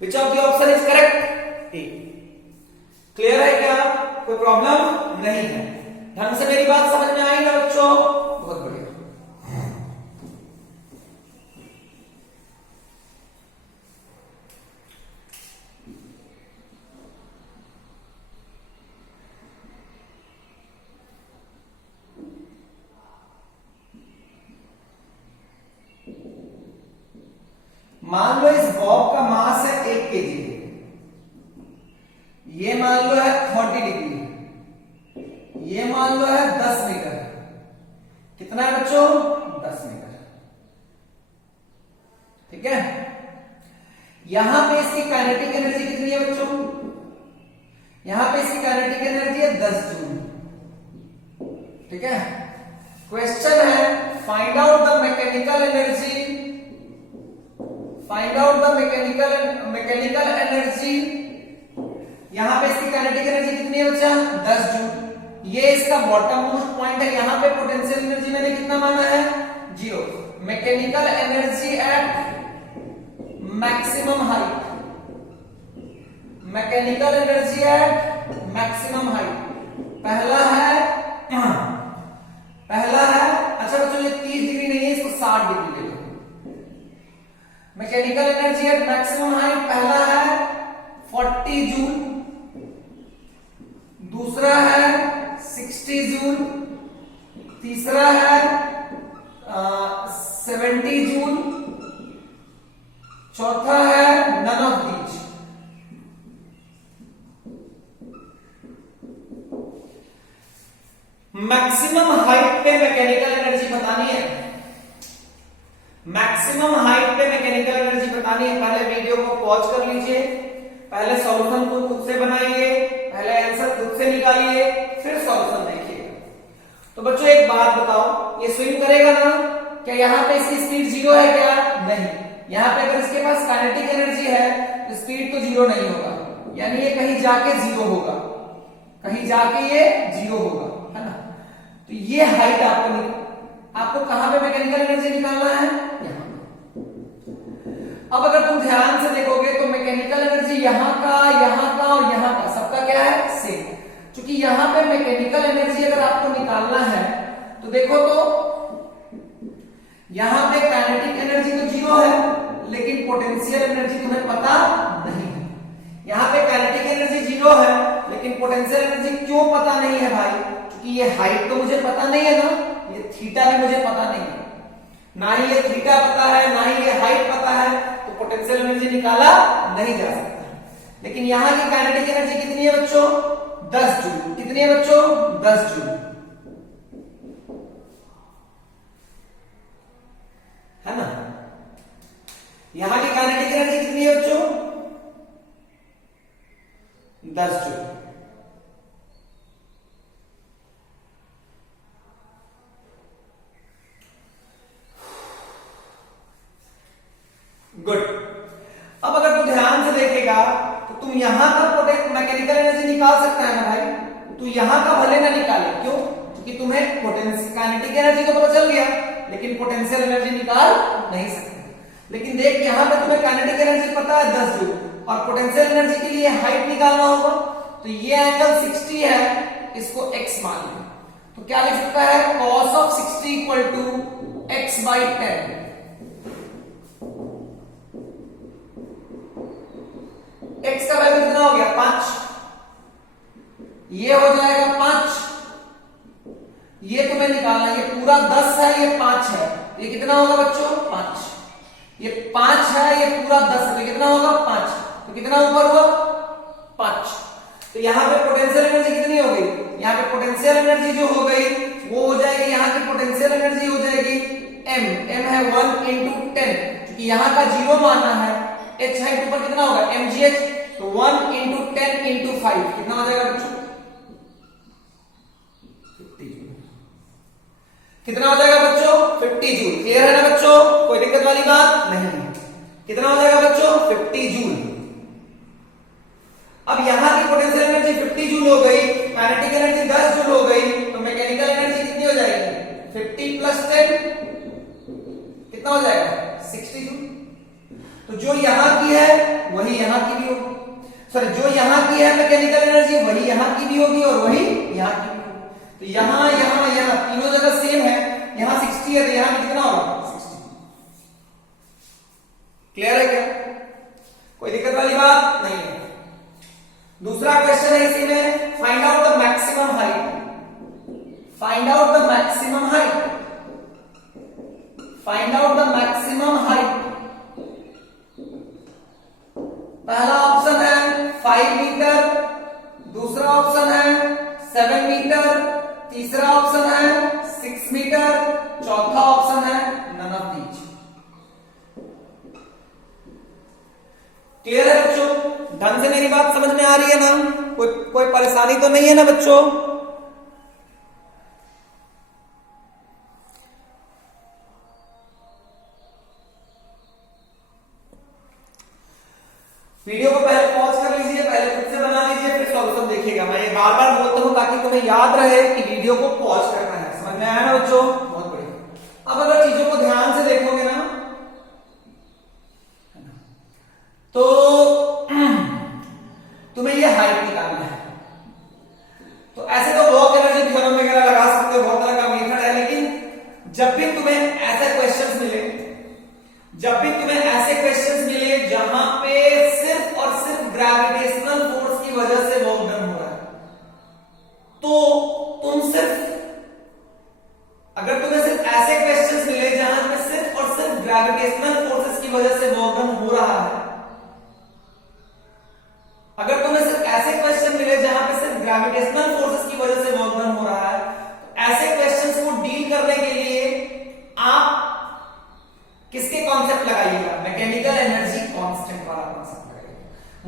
Which of the option is correct? A. Clear है क्या? कोई प्रॉब्लम नहीं है? ढंग से मेरी बात समझ में आई ना बच्चों? बहुत बढ़िया। मान लो इस बॉब का मास है 1 kg, ये मान लो है 30 डिग्री, ये मान लो है 10 मीटर। कितना है बच्चों? 10 मीटर। ठीक है। यहां पे इसकी काइनेटिक एनर्जी कितनी है बच्चों? यहां पे इसकी काइनेटिक एनर्जी है 10 जूल। ठीक है। क्वेश्चन है find out the mechanical energy, find out the mechanical energy. यहां पे इसकी काइनेटिक एनर्जी कितनी है बच्चा? 10 जूल। ये इसका बॉटम मोस्ट पॉइंट है। यहां पे पोटेंशियल एनर्जी मैंने कितना माना है? 0। Mechanical energy at maximum height, mechanical energy at maximum height. पहला है अच्छा बच्चों ये 30 डिग्री नहीं है, इसको 60 डिग्री ले लो। Mechanical energy at maximum height पहला है 40 जूल, दूसरा है 60 जूल तीसरा है 70 जूल, चौथा है none of these. Maximum height पे मैकेनिकल एनर्जी बतानी है, मैक्सिमम हाइट पे मैकेनिकल एनर्जी बतानी है। पहले वीडियो को पॉज कर लीजिए, पहले सॉल्यूशन को खुद से बनाइए, पहले आंसर खुद से निकालिए, फिर सॉल्यूशन देखिए। तो बच्चों एक बात बताओ, ये स्विंग करेगा ना, क्या यहाँ पे इसकी स्पीड जीरो है क्या? नहीं। यहाँ पे अगर इसके पास काइनेटिक एनर्जी है तो स्पीड तो जीरो नहीं होगा, यानी ये कहीं जाके जीरो होगा, कहीं जाके ये जीरो होगा, है ना। तो ये हाइट आपको कहां पे मैकेनिकल एनर्जी निकालना है? यहां। अब अगर तुम ध्यान से देखोगे तो मैकेनिकल एनर्जी यहां का और यहां का सबका क्या है? सेम। क्योंकि यहां पे मैकेनिकल एनर्जी अगर आपको निकालना है तो देखो तो यहां पे काइनेटिक एनर्जी तो जीरो है, लेकिन पोटेंशियल एनर्जी तुम्हें पता नहीं है। यहां पे काइनेटिक एनर्जी जीरो है, लेकिन पोटेंशियल एनर्जी क्यों पता नहीं है भाई? क्योंकि ये हाइट तो मुझे पता नहीं है ना, ये थीटा भी मुझे पता नहीं है, ना ही ये थीटा पता है, ना ही ये हाइट पता है, तो पोटेंशियल एनर्जी निकाला नहीं जा सकता। लेकिन यहां की काइनेटिक एनर्जी कितनी है बच्चों? 10 जूल। कितनी है बच्चों? 10 जूल, है ना। यहां की काइनेटिक एनर्जी कितनी है बच्चों? 10 जूल। गुड। अब अगर तू ध्यान से देखेगा तो तुम यहां का मैकेनिकल एनर्जी निकाल सकता है ना भाई, तू यहां का भले ना निकाले, क्यों? क्योंकि तुम्हें पोटेंशियल काइनेटिक एनर्जी तो पता चल गया, लेकिन पोटेंशियल एनर्जी निकाल नहीं सकते। लेकिन देख यहां पे तुम्हें काइनेटिक एनर्जी पता है 10 जूल, और पोटेंशियल एनर्जी के लिए हाइट निकालना होगा, तो ये एंगल 60 है, इसको x मान लो। तो क्या लिख सकता है? cos of 60 equal to x/10। x का वैल्यू कितना हो गया? 5। ये हो जाएगा 5, ये तुम्हें निकालना है। ये पूरा 10 है, ये 5 है, ये कितना होगा बच्चों? 5। ये 5 है, ये पूरा 10 है, तो कितना होगा? 5। तो कितना ऊपर हुआ? 5। तो यहां पे पोटेंशियल एनर्जी कितनी हो गई? यहां पे पोटेंशियल एनर्जी जो हो गई वो हो जाएगी, यहां की पोटेंशियल एनर्जी हो जाएगी m है 1 into 10, क्योंकि यहां का जीरो मानना है। h हाइट ऊपर कितना होगा? mgh, तो 1 into 10 into 5 कितना हो जाएगा बच्चों? 50 जूल। कितना हो जाएगा बच्चों? 50 जूल। क्लियर है ना बच्चों? कोई दिक्कत वाली बात नहीं है। कितना हो जाएगा बच्चों? 50 जूल। अब यहां की पोटेंशियल एनर्जी 50 जूल हो गई, काइनेटिक एनर्जी 10 जूल हो गई, तो मैकेनिकल एनर्जी कितनी हो जाएगी? 50 + 10 कितना हो जाएगा? 60 जूल। तो जो यहां की है वही यहां की भी होगी, सॉरी जो यहां की है मैकेनिकल एनर्जी वही यहां की भी होगी और वही यहां की भी होगी। तो यहां तीनों जगह सेम है, यहां 60 है तो यहां भी कितना होगा? 60। क्लियर है क्या? कोई दिक्कत वाली बात नहीं है। दूसरा क्वेश्चन है इसी में, find out the maximum height. Find out the maximum height. Find out the maximum height. पहला ऑप्शन है 5 मीटर, दूसरा ऑप्शन है 7 मीटर, तीसरा ऑप्शन है 6 मीटर, चौथा ऑप्शन है नन ऑफ दीज। क्लियर है बच्चों? ढंग से मेरी बात समझ में आ रही है ना? कोई परेशानी तो नहीं है ना बच्चों? वीडियो को पहले पॉज कर लीजिए, पहले खुद से बना लीजिए, फिर सॉल्यूशन देखिएगा। मैं ये बार बार बोलता हूं ताकि तुम्हें याद रहे कि वीडियो को पॉज करना है। समझ में आया ना बच्चों? बहुत बढ़िया। अब अगर चीजों को ध्यान से देखोगे ना तो तुम्हें ये हाइट निकालना है। तो ऐसे तो वॉक एनर्जी थ्योरम वगैरह लगा सकते हो, बहुत तरह का मेथड है, लेकिन जब भी तुम्हें ऐसे क्वेश्चंस मिले जहां पे सिर्फ और सिर्फ ग्रेविटेशनल फोर्स की वजह से वर्क डन हो रहा है, तो तुम सिर्फ ग्रेविटेशनल फोर्सेस की वजह से वर्क डन हो रहा है। ऐसे क्वेश्चंस को डील करने के लिए आप किसके कॉन्सेप्ट लगाइएगा, मैकेनिकल एनर्जी कांस्टेंट वाला कॉन्सेप्ट लगाइएगा।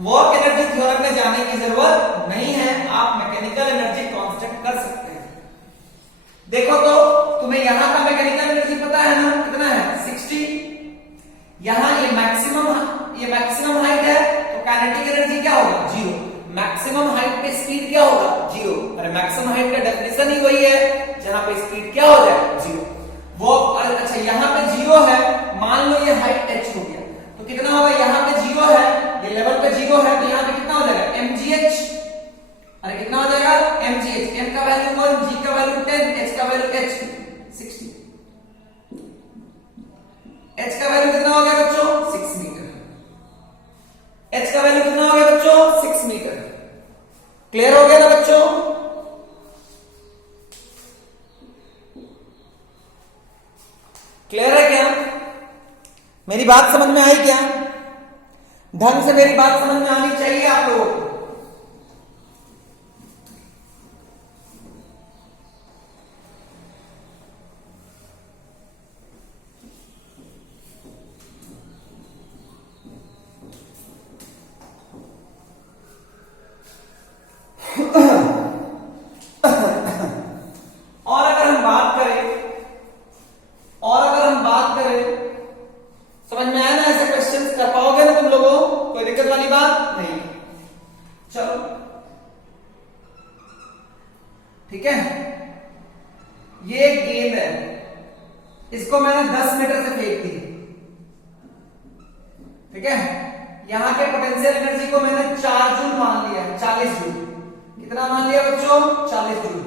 वर्क एनर्जी थ्योरम में जाने की जरूरत नहीं है, आप मैकेनिकल एनर्जी कांस्टेंट कर सकते हैं। देखो तो तुम्हें यहां का मैकेनिकल एनर्जी पता है ना, कितना है 60। यहां ये मैक्सिमम हाइट है, तो काइनेटिक एनर्जी क्या होगा 0। मैक्सिमम हाइट पे स्पीड क्या होगा 0। अरे मैक्सिमम हाइट का डेफिनेशन ही वही है जहां पे स्पीड क्या हो जाए 0। वो अच्छा यहाँ पे 0 है, मान लो ये हाइट h हो गया, तो कितना होगा, यहाँ पे 0 है, ये लेवल पे 0 है, तो यहाँ पे कितना हो जाएगा mgh। अरे कितना हो जाएगा mgh, m का वैल्यू 1, g का वैल्यू 10, h का वैल्यू h 60। h का वैल्यू कितना हो गया बच्चों 6 मीटर। h का वैल्यू कितना हो गया बच्चों 6 मीटर। क्लियर हो गया ना बच्चों? क्लियर है क्या? मेरी बात समझ में आई क्या? ढंग से मेरी बात समझ में आनी चाहिए आप लोगों को। और अगर हम बात करें समझ में आया ना, ऐसे क्वेश्चंस कर पाओगे ना तुम लोगों, कोई दिक्कत वाली बात नहीं। चलो ठीक है, ये एक गेंद है, इसको मैंने 10 मीटर से फेंक दी, ठीक है। यहां के पोटेंशियल एनर्जी को मैंने 4 जूल मान लिया, 40 जूल। कितना मान लिया बच्चों 40 जूल।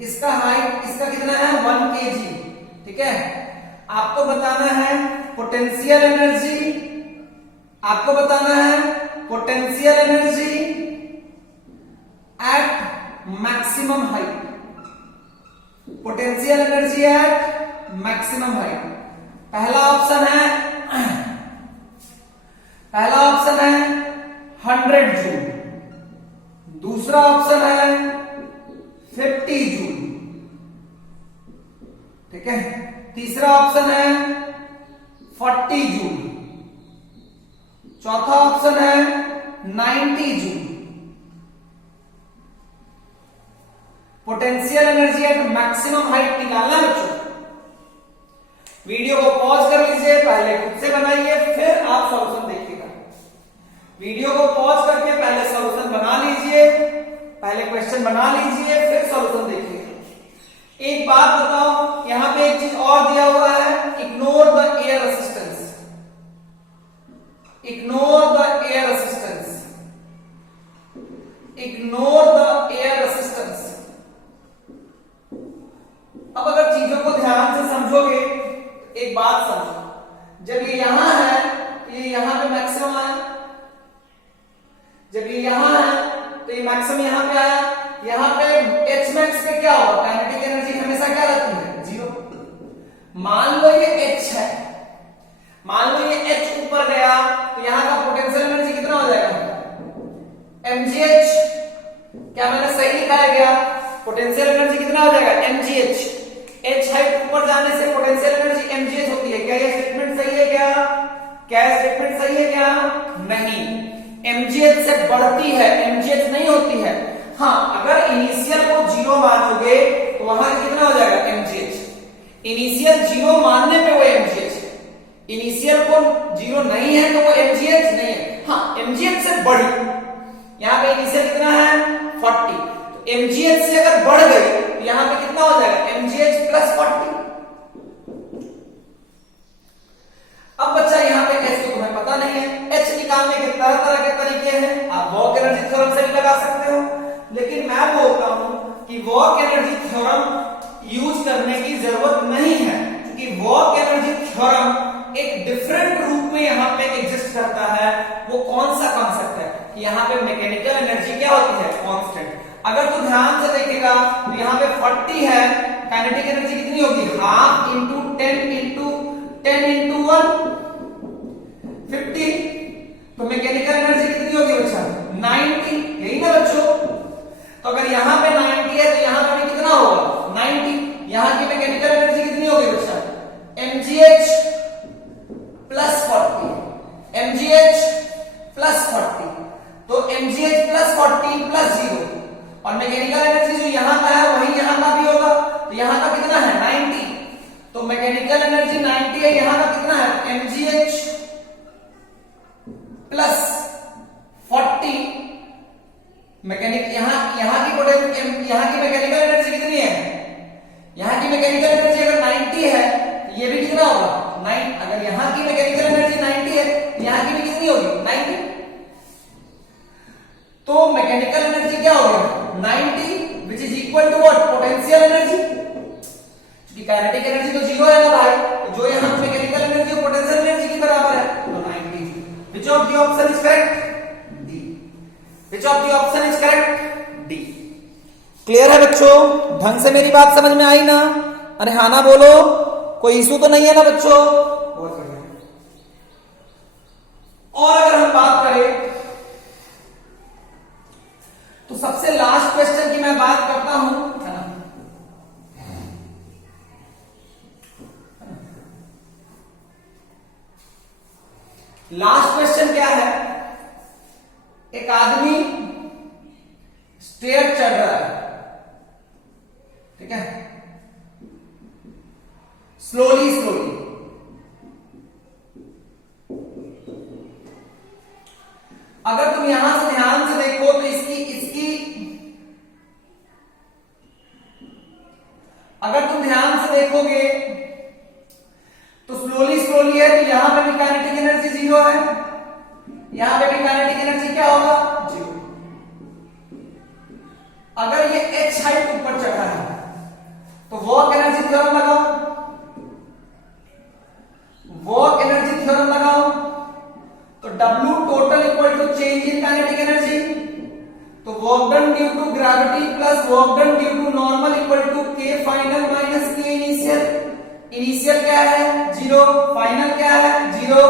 इसका हाइट इसका कितना है 1 kg, ठीक है। आपको बताना है पोटेंशियल एनर्जी, आपको बताना है potential energy at maximum height, potential energy at maximum height. पहला ऑप्शन है 100 जूल, दूसरा ऑप्शन है 50 जूल, ठीक है। तीसरा ऑप्शन है 40 जूल, चौथा ऑप्शन है 90 joule. Potential energy at maximum height निकालना बच्चों। वीडियो को पॉज कर लीजिए, पहले खुद से बनाइए, फिर आप सॉल्यूशन देखिएगा। वीडियो को पॉज करके पहले सॉल्यूशन बना लीजिए, पहले क्वेश्चन बना लीजिए, फिर सॉल्यूशन देखिए। एक बात बताओ, यहां पे एक चीज और दिया हुआ है, ignore the air resistance, ignore the air resistance, ignore the air resistance. अब अगर चीजों को ध्यान से समझोगे, एक बात समझो, जब ये यहां है तो ये यहां पे मैक्सिमम आया, जब ये यहां है तो ये मैक्सिमम यहां पे आया। यहां पे H max पे क्या होगा, काइनेटिक एनर्जी हमेशा क्या रहती है 0। मान लो ये H है, मान लो ये H ऊपर गया, तो यहां का पोटेंशियल एनर्जी कितना हो जाएगा mgh। क्या मैंने सही लिखा है क्या? पोटेंशियल एनर्जी कितना हो जाएगा mgh। H हाइट ऊपर जाने से पोटेंशियल एनर्जी mgh होती है। क्या ये स्टेटमेंट सही है क्या? क्या स्टेटमेंट सही है क्या? नहीं, mgh से बढ़ती है, mgh नहीं होती है। हाँ, अगर इनिशियल को 0 मानोगे तो वहां कितना हो जाएगा mgh। इनिशियल 0 मानने पे वो mgh, इनिशियल को 0 नहीं है तो वो mgh नहीं है। हाँ, mgh से बढ़ी, यहाँ पे इनिशियल कितना है 40, तो mgh से अगर बढ़ गई तो यहाँ पे कितना हो जाएगा mgh प्लस 40। अब बच्चा यहाँ पे h तो तुम्हें पता नहीं है, h निकालने के तरह तरह के तरीके हैं, आप वर्क एनर्जी थ्योरम से भी लगा सकते हो, लेकिन मैं बोलता हूं कि वर्क एनर्जी थ्योरम यूज करने की जरूरत नहीं है, क्योंकि वर्क एनर्जी थ्योरम एक डिफरेंट रूप में यहां पे एग्जिस्ट करता है। वो कौन सा कॉन्सेप्ट है कि यहां पे मैकेनिकल एनर्जी क्या होती है कांस्टेंट। अगर तू ध्यान से देखेगा तो यहां पे 40 है, काइनेटिक एनर्जी कितनी होगी हाफ इंटू 10 इंटू 1 50, तो मैकेनिकल एनर्जी कितनी होगी बच्चा 90। यही ना बच्चों, तो अगर यहां पे 90 है तो यहां पे भी कितना होगा 90। यहां की मैकेनिकल एनर्जी कितनी होगी बच्चा mgh प्लस 40 mgh प्लस 40। तो mgh प्लस 40 प्लस 0 और मैकेनिकल एनर्जी जो यहां का है वही यहां का भी होगा। तो यहां का कितना है 90। तो मैकेनिकल एनर्जी 90 है, यहां का कितना है mgh प्लस 40। मैकेनिक यहां की मैकेनिकल एनर्जी कितनी है, यहां की मैकेनिकल एनर्जी अगर 90 है तो ये भी कितना होगा 9। अगर यहां की मैकेनिकल एनर्जी 90 है तो यहां की भी कितनी होगी 90। तो मैकेनिकल एनर्जी क्या हो गया 90 which is equal to what potential energy. क्योंकि काइनेटिक एनर्जी तो 0 है ना भाई, तो जो यहां मैकेनिकल एनर्जी वो पोटेंशियल एनर्जी के बराबर है तो 90। Which of the option is correct D. Which of the option is correct D. Clear है बच्चों, ढंग से मेरी बात समझ में आई ना? अरे हाँ ना बोलो, कोई इशू तो नहीं है ना बच्चों? बहुत बढ़िया। और अगर हम बात करें तो सबसे लास्ट क्वेश्चन की मैं बात करता हूं, लास्ट क्वेश्चन क्या है? एक आदमी स्टेयर चढ़ रहा है, ठीक है, स्लोली स्लोली। अगर तुम यहां से ध्यान से देखो तो इसकी अगर तुम ध्यान से देखोगे तो स्लोली स्लोली है, तो यहां पे भी काइनेटिक एनर्जी 0 है, यहां पे भी काइनेटिक एनर्जी क्या होगा 0। अगर ये h हाइट ऊपर चढ़ा है तो वर्क एनर्जी थ्योरम लगाओ, वर्क एनर्जी थ्योरम लगाओ। तो W total equal to change in kinetic energy, तो work done due to gravity plus work done due to normal equal to K final minus K initial. Initial क्या है 0, final क्या है 0।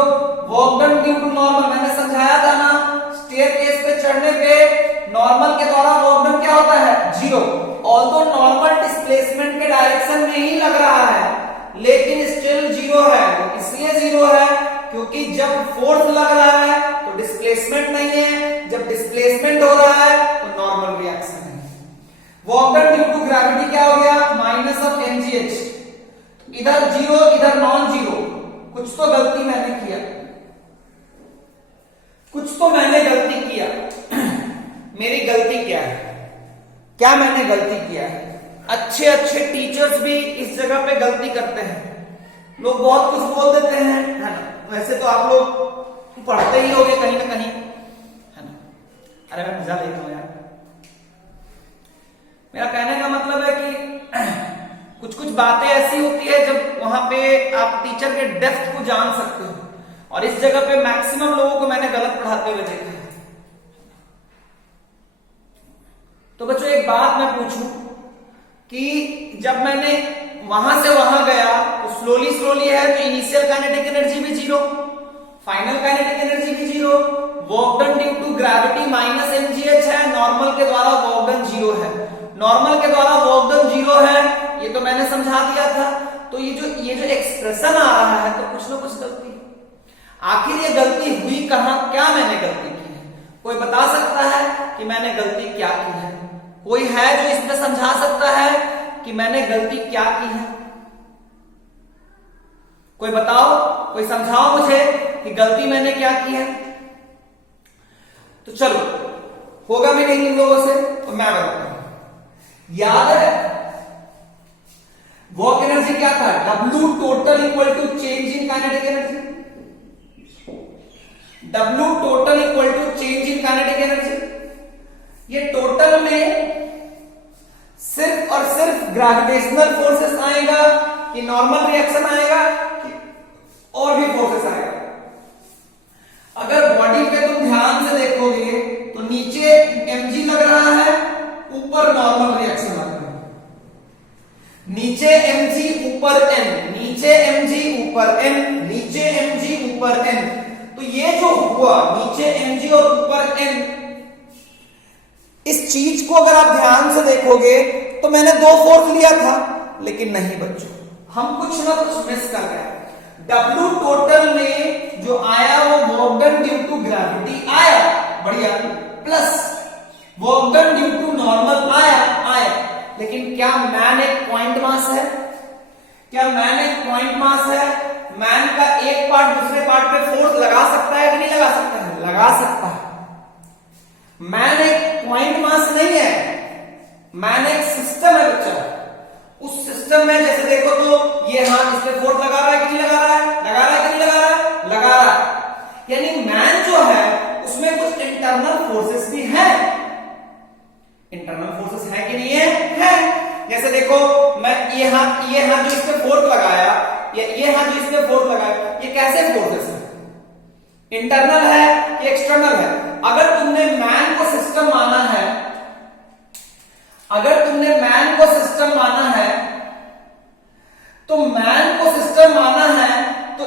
Work done due to normal मैंने समझाया था ना, staircase पे चढ़ने पे नॉर्मल के द्वारा वर्क डन क्या होता है 0। ऑल्दो नॉर्मल डिस्प्लेसमेंट के डायरेक्शन में ही लग रहा है लेकिन स्टिल 0 है। इसलिए 0 है क्योंकि जब फोर्स लग रहा है तो डिस्प्लेसमेंट नहीं है, जब डिस्प्लेसमेंट हो रहा है तो नॉर्मल रिएक्शन है। Work done due to gravity क्या हो गया माइनस ऑफ mgh। इधर 0 इधर नॉन 0, कुछ तो गलती मैंने किया, कुछ तो मैंने गलती किया। मेरी गलती क्या है, क्या मैंने गलती किया है? अच्छे अच्छे टीचर्स भी इस जगह पे गलती करते हैं, लोग बहुत कुछ बोल देते हैं, है ना। वैसे तो आप लोग पढ़ते ही होंगे कहीं ना कहीं, है ना। अरे मैं मजा ले रहा हूं यार। मेरा कहने का मतलब है कि कुछ कुछ बातें ऐसी होती है जब वहां पे आप टीचर के डेप्थ को जान सकते हो, और इस जगह पे मैक्सिमम लोगों को मैंने गलत पढ़ाते हुए देखा है। तो बच्चों एक बात मैं पूछूं कि जब मैंने वहां से वहां गया तो स्लोली स्लोली है, तो इनिशियल काइनेटिक एनर्जी भी 0, फाइनल काइनेटिक एनर्जी भी 0, work done due to gravity minus mgh है, नॉर्मल के द्वारा वर्क डन 0 है, नॉर्मल के द्वारा वर्क डन 0 है, ये तो मैंने समझा दिया था। तो ये जो एक्सप्रेशन आ रहा है तो कुछ ना कुछ गलती, आखिर ये गलती हुई कहां, क्या मैंने गलती की है? कोई बता सकता है कि मैंने गलती क्या की है? कोई है जो इसमें समझा सकता है कि मैंने गलती क्या की है? कोई बताओ, कोई समझाओ मुझे कि गलती मैंने क्या की है। तो चलो, होगा भी नहीं इन लोगों से तो मैं बताता हूं। याद है वर्क एनर्जी क्या था? W total equal to change in kinetic energy. W total equal to change in kinetic energy. ये टोटल में सिर्फ और सिर्फ ग्रेविटेशनल फोर्सेस आएगा कि नॉर्मल रिएक्शन आएगा कि और भी फोर्सेस आएगा? अगर बॉडी पे तुम ध्यान से देखोगे तो नीचे mg लग रहा है, ऊपर नॉर्मल रिएक्शन लग रहा है। नीचे mg ऊपर n, नीचे mg ऊपर n, नीचे mg ऊपर n। तो ये जो हुआ नीचे mg और ऊपर n, इस चीज को अगर आप ध्यान से देखोगे तो मैंने 2 फोर्स लिया था, लेकिन नहीं बच्चों, हम कुछ ना कुछ मिस कर गए। W टोटल में जो आया वो work done due to gravity आया, बढ़िया, plus work done due to normal आया, लेकिन क्या मैन एक पॉइंट मास है? क्या मैन एक पॉइंट मास है? मैन का एक पार्ट दूसरे पार्ट पे फोर्स लगा सकता है कि नहीं लगा सकता है? लगा सकता है। मैन एक पॉइंट मास नहीं है, मैन एक सिस्टम है बच्चा। उस सिस्टम में जैसे देखो तो ये हाथ इस पे फोर्स लगा रहा है कि नहीं लगा रहा है? लगा रहा है कि नहीं लगा रहा है? लगा रहा है। यानी मैन जो है उसमें कुछ इंटरनल फोर्सेस भी है। इंटरनल फोर्सेस है कि नहीं है? है। जैसे देखो मैं ये हाथ जो इस पे फोर्स लगाया, ये हाथ जो इस पे फोर्स लगाया, ये कैसे फोर्सेस है? इंटरनल है कि एक्सटर्नल है? अगर तुमने मैन को सिस्टम माना है, अगर तुमने मैन को सिस्टम माना है, तो मैन को सिस्टम माना है तो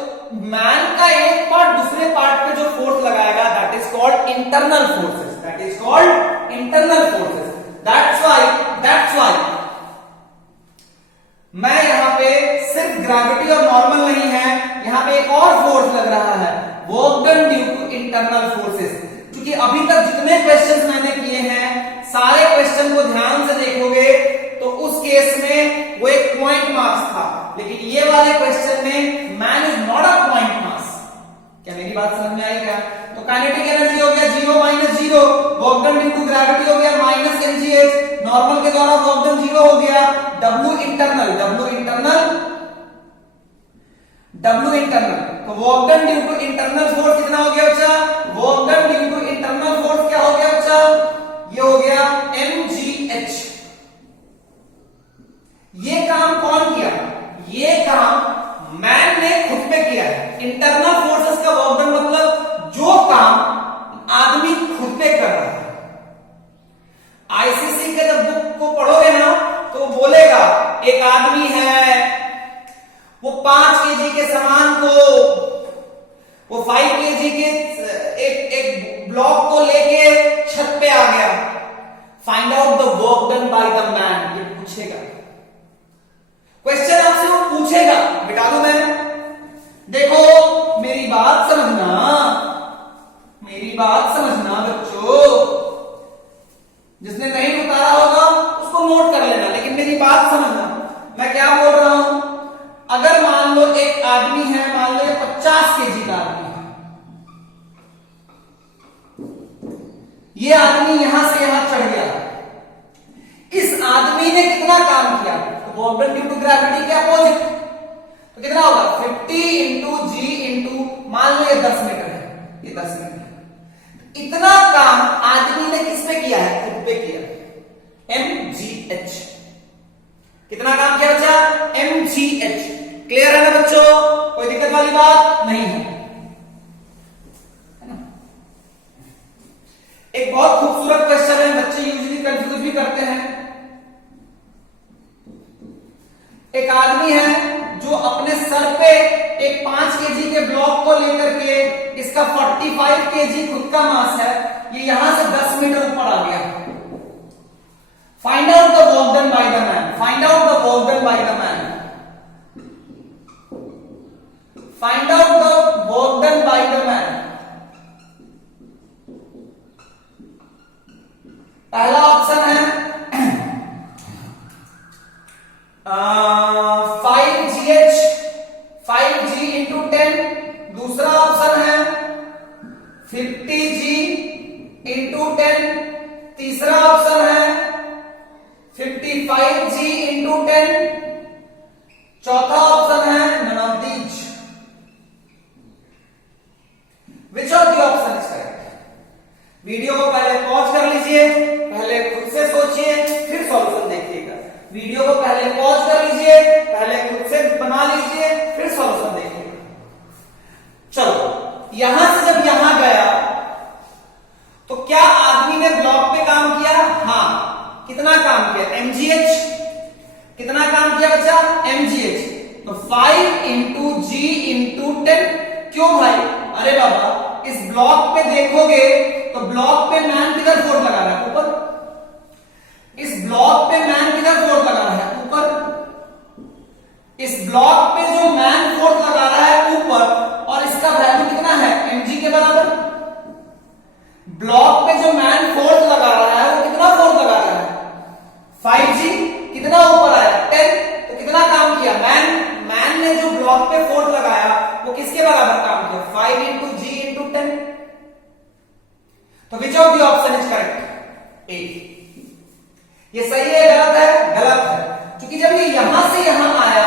मैन का एक पार्ट दूसरे पार्ट पे जो फोर्स लगाएगा that is called internal forces, that is called internal forces. That's why मैं यहां पे सिर्फ ग्रेविटी और नॉर्मल नहीं है, यहां पे एक और फोर्स लग रहा है, work done due to internal forces. क्योंकि अभी तक जितने क्वेश्चंस मैंने किए हैं, सारे क्वेश्चन को ध्यान से देखोगे तो उस केस में वो एक पॉइंट मास था, लेकिन ये वाले क्वेश्चन में man is not a point mass. क्या मेरी बात समझ में आई क्या? तो काइनेटिक एनर्जी हो गया 0 minus 0, work done into gravity हो गया माइनस mgh, नॉर्मल के द्वारा वर्क डन 0 हो गया, W इंटरनल तो work done due to internal force कितना हो गया बच्चा? Work done due to internal force क्या हो गया बच्चा? ये हो गया mgh। ये काम कौन किया? ये काम मैन ने खुद पे किया है। इंटरनल फोर्सेस का वर्क डन मतलब जो काम आदमी खुद पे कर रहा है। आईसीसी के जब बुक को पढ़ोगे ना तो बोलेगा एक आदमी है, वो 5 केजी के सामान को, वो 5 केजी के एक ब्लॉक को लेके छत पे आ गया। Find out the work done by the man, ये पूछेगा क्वेश्चन आपसे, वो पूछेगा। बिठा दो मैंने, देखो मेरी बात समझना बच्चों, जिसने नहीं उतारा होगा उसको नोट कर लेना, लेकिन मेरी बात समझना। मैं क्या बोल रहा हूं? अगर मान लो एक आदमी है, मान लो 50 केजी का आदमी है, ये आदमी यहां से यहां चढ़ गया, इस आदमी ने कितना काम किया? तो work done due to gravity के अपोजिट, तो कितना होगा? 50 इंटू जी इंटू, मान लो ये 10 मीटर है, ये 10 मीटर है। इतना काम आदमी ने किस पे किया है? खुद पे किया, mgh। कितना काम किया बच्चा? mgh। क्लियर है ना बच्चों? कोई दिक्कत वाली बात नहीं है ना? एक बहुत खूबसूरत क्वेश्चन है, बच्चे यूजुअली कंफ्यूज भी करते हैं। एक आदमी है जो अपने सर पे एक 5 केजी के ब्लॉक को लेकर के, इसका 45 केजी खुद का मास है, ये यहां से 10 मीटर ऊपर आ गया। Find out the work done by the man, find out the work done by the man, find out the work done by the man. पहला ऑप्शन है 5gh, 5g इंटू 10। दूसरा ऑप्शन है 50g इंटू 10। तीसरा option है 55g into 10। चौथा option है none of these। Which of the option is correct? Video को पहले पॉज कर लीजिए, पहले खुद से सोचिए, फिर सॉल्यूशन देखिएगा। वीडियो को पहले पॉज कर लीजिए, पहले खुद से बना लीजिए, फिर सॉल्यूशन देखिएगा। चलो, यहां से जब यहां गया तो क्या आदमी ने ब्लॉक पे काम किया? हाँ। कितना काम किया? mgh। कितना काम किया बच्चा? mgh। तो 5 इंटू जी इंटू 10। क्यों भाई? अरे बाबा, इस ब्लॉक पे देखोगे तो ब्लॉक पे मैन किधर फोर्स लगा रहा है? ऊपर। इस ब्लॉक पे मैन किधर फोर्स लगा रहा है, ऊपर। इस ब्लॉक पे जो मैन फोर्स लगा रहा है ऊपर, और इसका वैल्यू कितना है, mg के बराबर। ब्लॉक पे जो मैन फोर्स लगा रहा है वो कितना फोर्स लगा रहा है, 5g। कितना ऊपर आया, 10। तो कितना काम किया, मैन ने जो ब्लॉक पे फोर्स लगाया वो किसके बराबर काम किया, 5 इंटू जी इंटू 10। तो which of the option is correct, A. ये सही है गलत है, गलत है, क्योंकि जब ये यहां से यहां आया,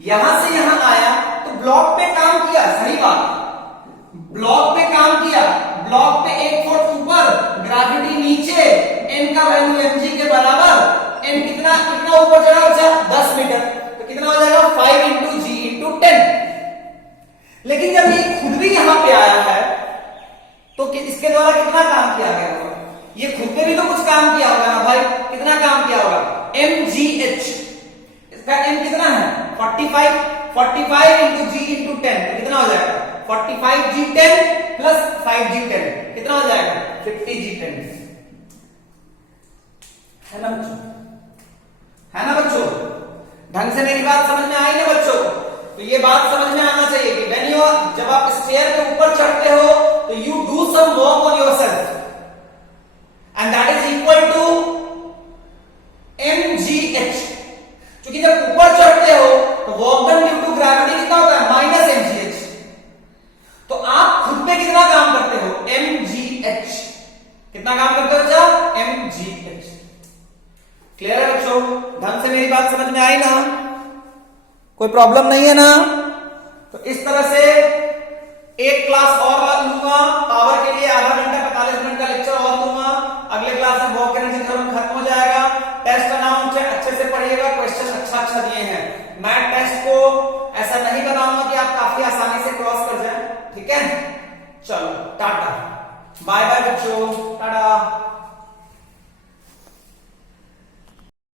यहां से यहां आया तो ब्लॉक पे काम किया, सही बात, ब्लॉक पे काम किया। ब्लॉक पे एक फोर्स ऊपर, ग्रेविटी नीचे, एन का वैल्यू mg के बराबर। एन कितना कितना ऊपर चढ़ा बच्चा, 10 मीटर। तो कितना हो जाएगा, 5 इंटू जी इंटू 10। लेकिन जब ये खुद भी यहां पे आया है तो इसके द्वारा कितना काम किया गया होगा, ये खुद पे भी तो कुछ काम किया होगा ना भाई, कितना काम किया होगा, mgh। इसका m कितना है, 45 इंटू जी इंटू 10। तो कितना हो जाएगा, 45g10 प्लस 5g10, कितना हो जाएगा, 50g10। है ना बच्चों, है ना बच्चों, ढंग से मेरी बात समझ में आई ना बच्चों। तो ये बात समझ में आना चाहिए कि व्हेन यू, जब आप स्टेयर के ऊपर चढ़ते हो तो you do some work on yourself and that is equal to mgh। क्योंकि जब ऊपर चढ़ते हो तो work done due to gravity कितना होता है, माइनस mgh। तो आप खुद पे कितना काम करते हो, mgh। कितना काम करते हो बच्चा, mgh। क्लियर है बच्चों, ढंग से मेरी बात समझ में आई ना, कोई प्रॉब्लम नहीं है ना। तो इस तरह से एक क्लास और लूंगा, पावर के लिए आधा घंटा 45 मिनट का लेक्चर और लूंगा। अगले क्लास में वर्क एनर्जी थ्योरम खत्म हो जाएगा। टेस्ट का नाम अच्छे से पढ़िएगा, क्वेश्चन अच्छा दिए हैं। मैं टेस्ट को ऐसा नहीं बनाऊंगा कि आप काफी आसानी से क्रॉस कर जाएं, ठीक है। चलो टाटा, बाय बाय बच्चों, टाटा।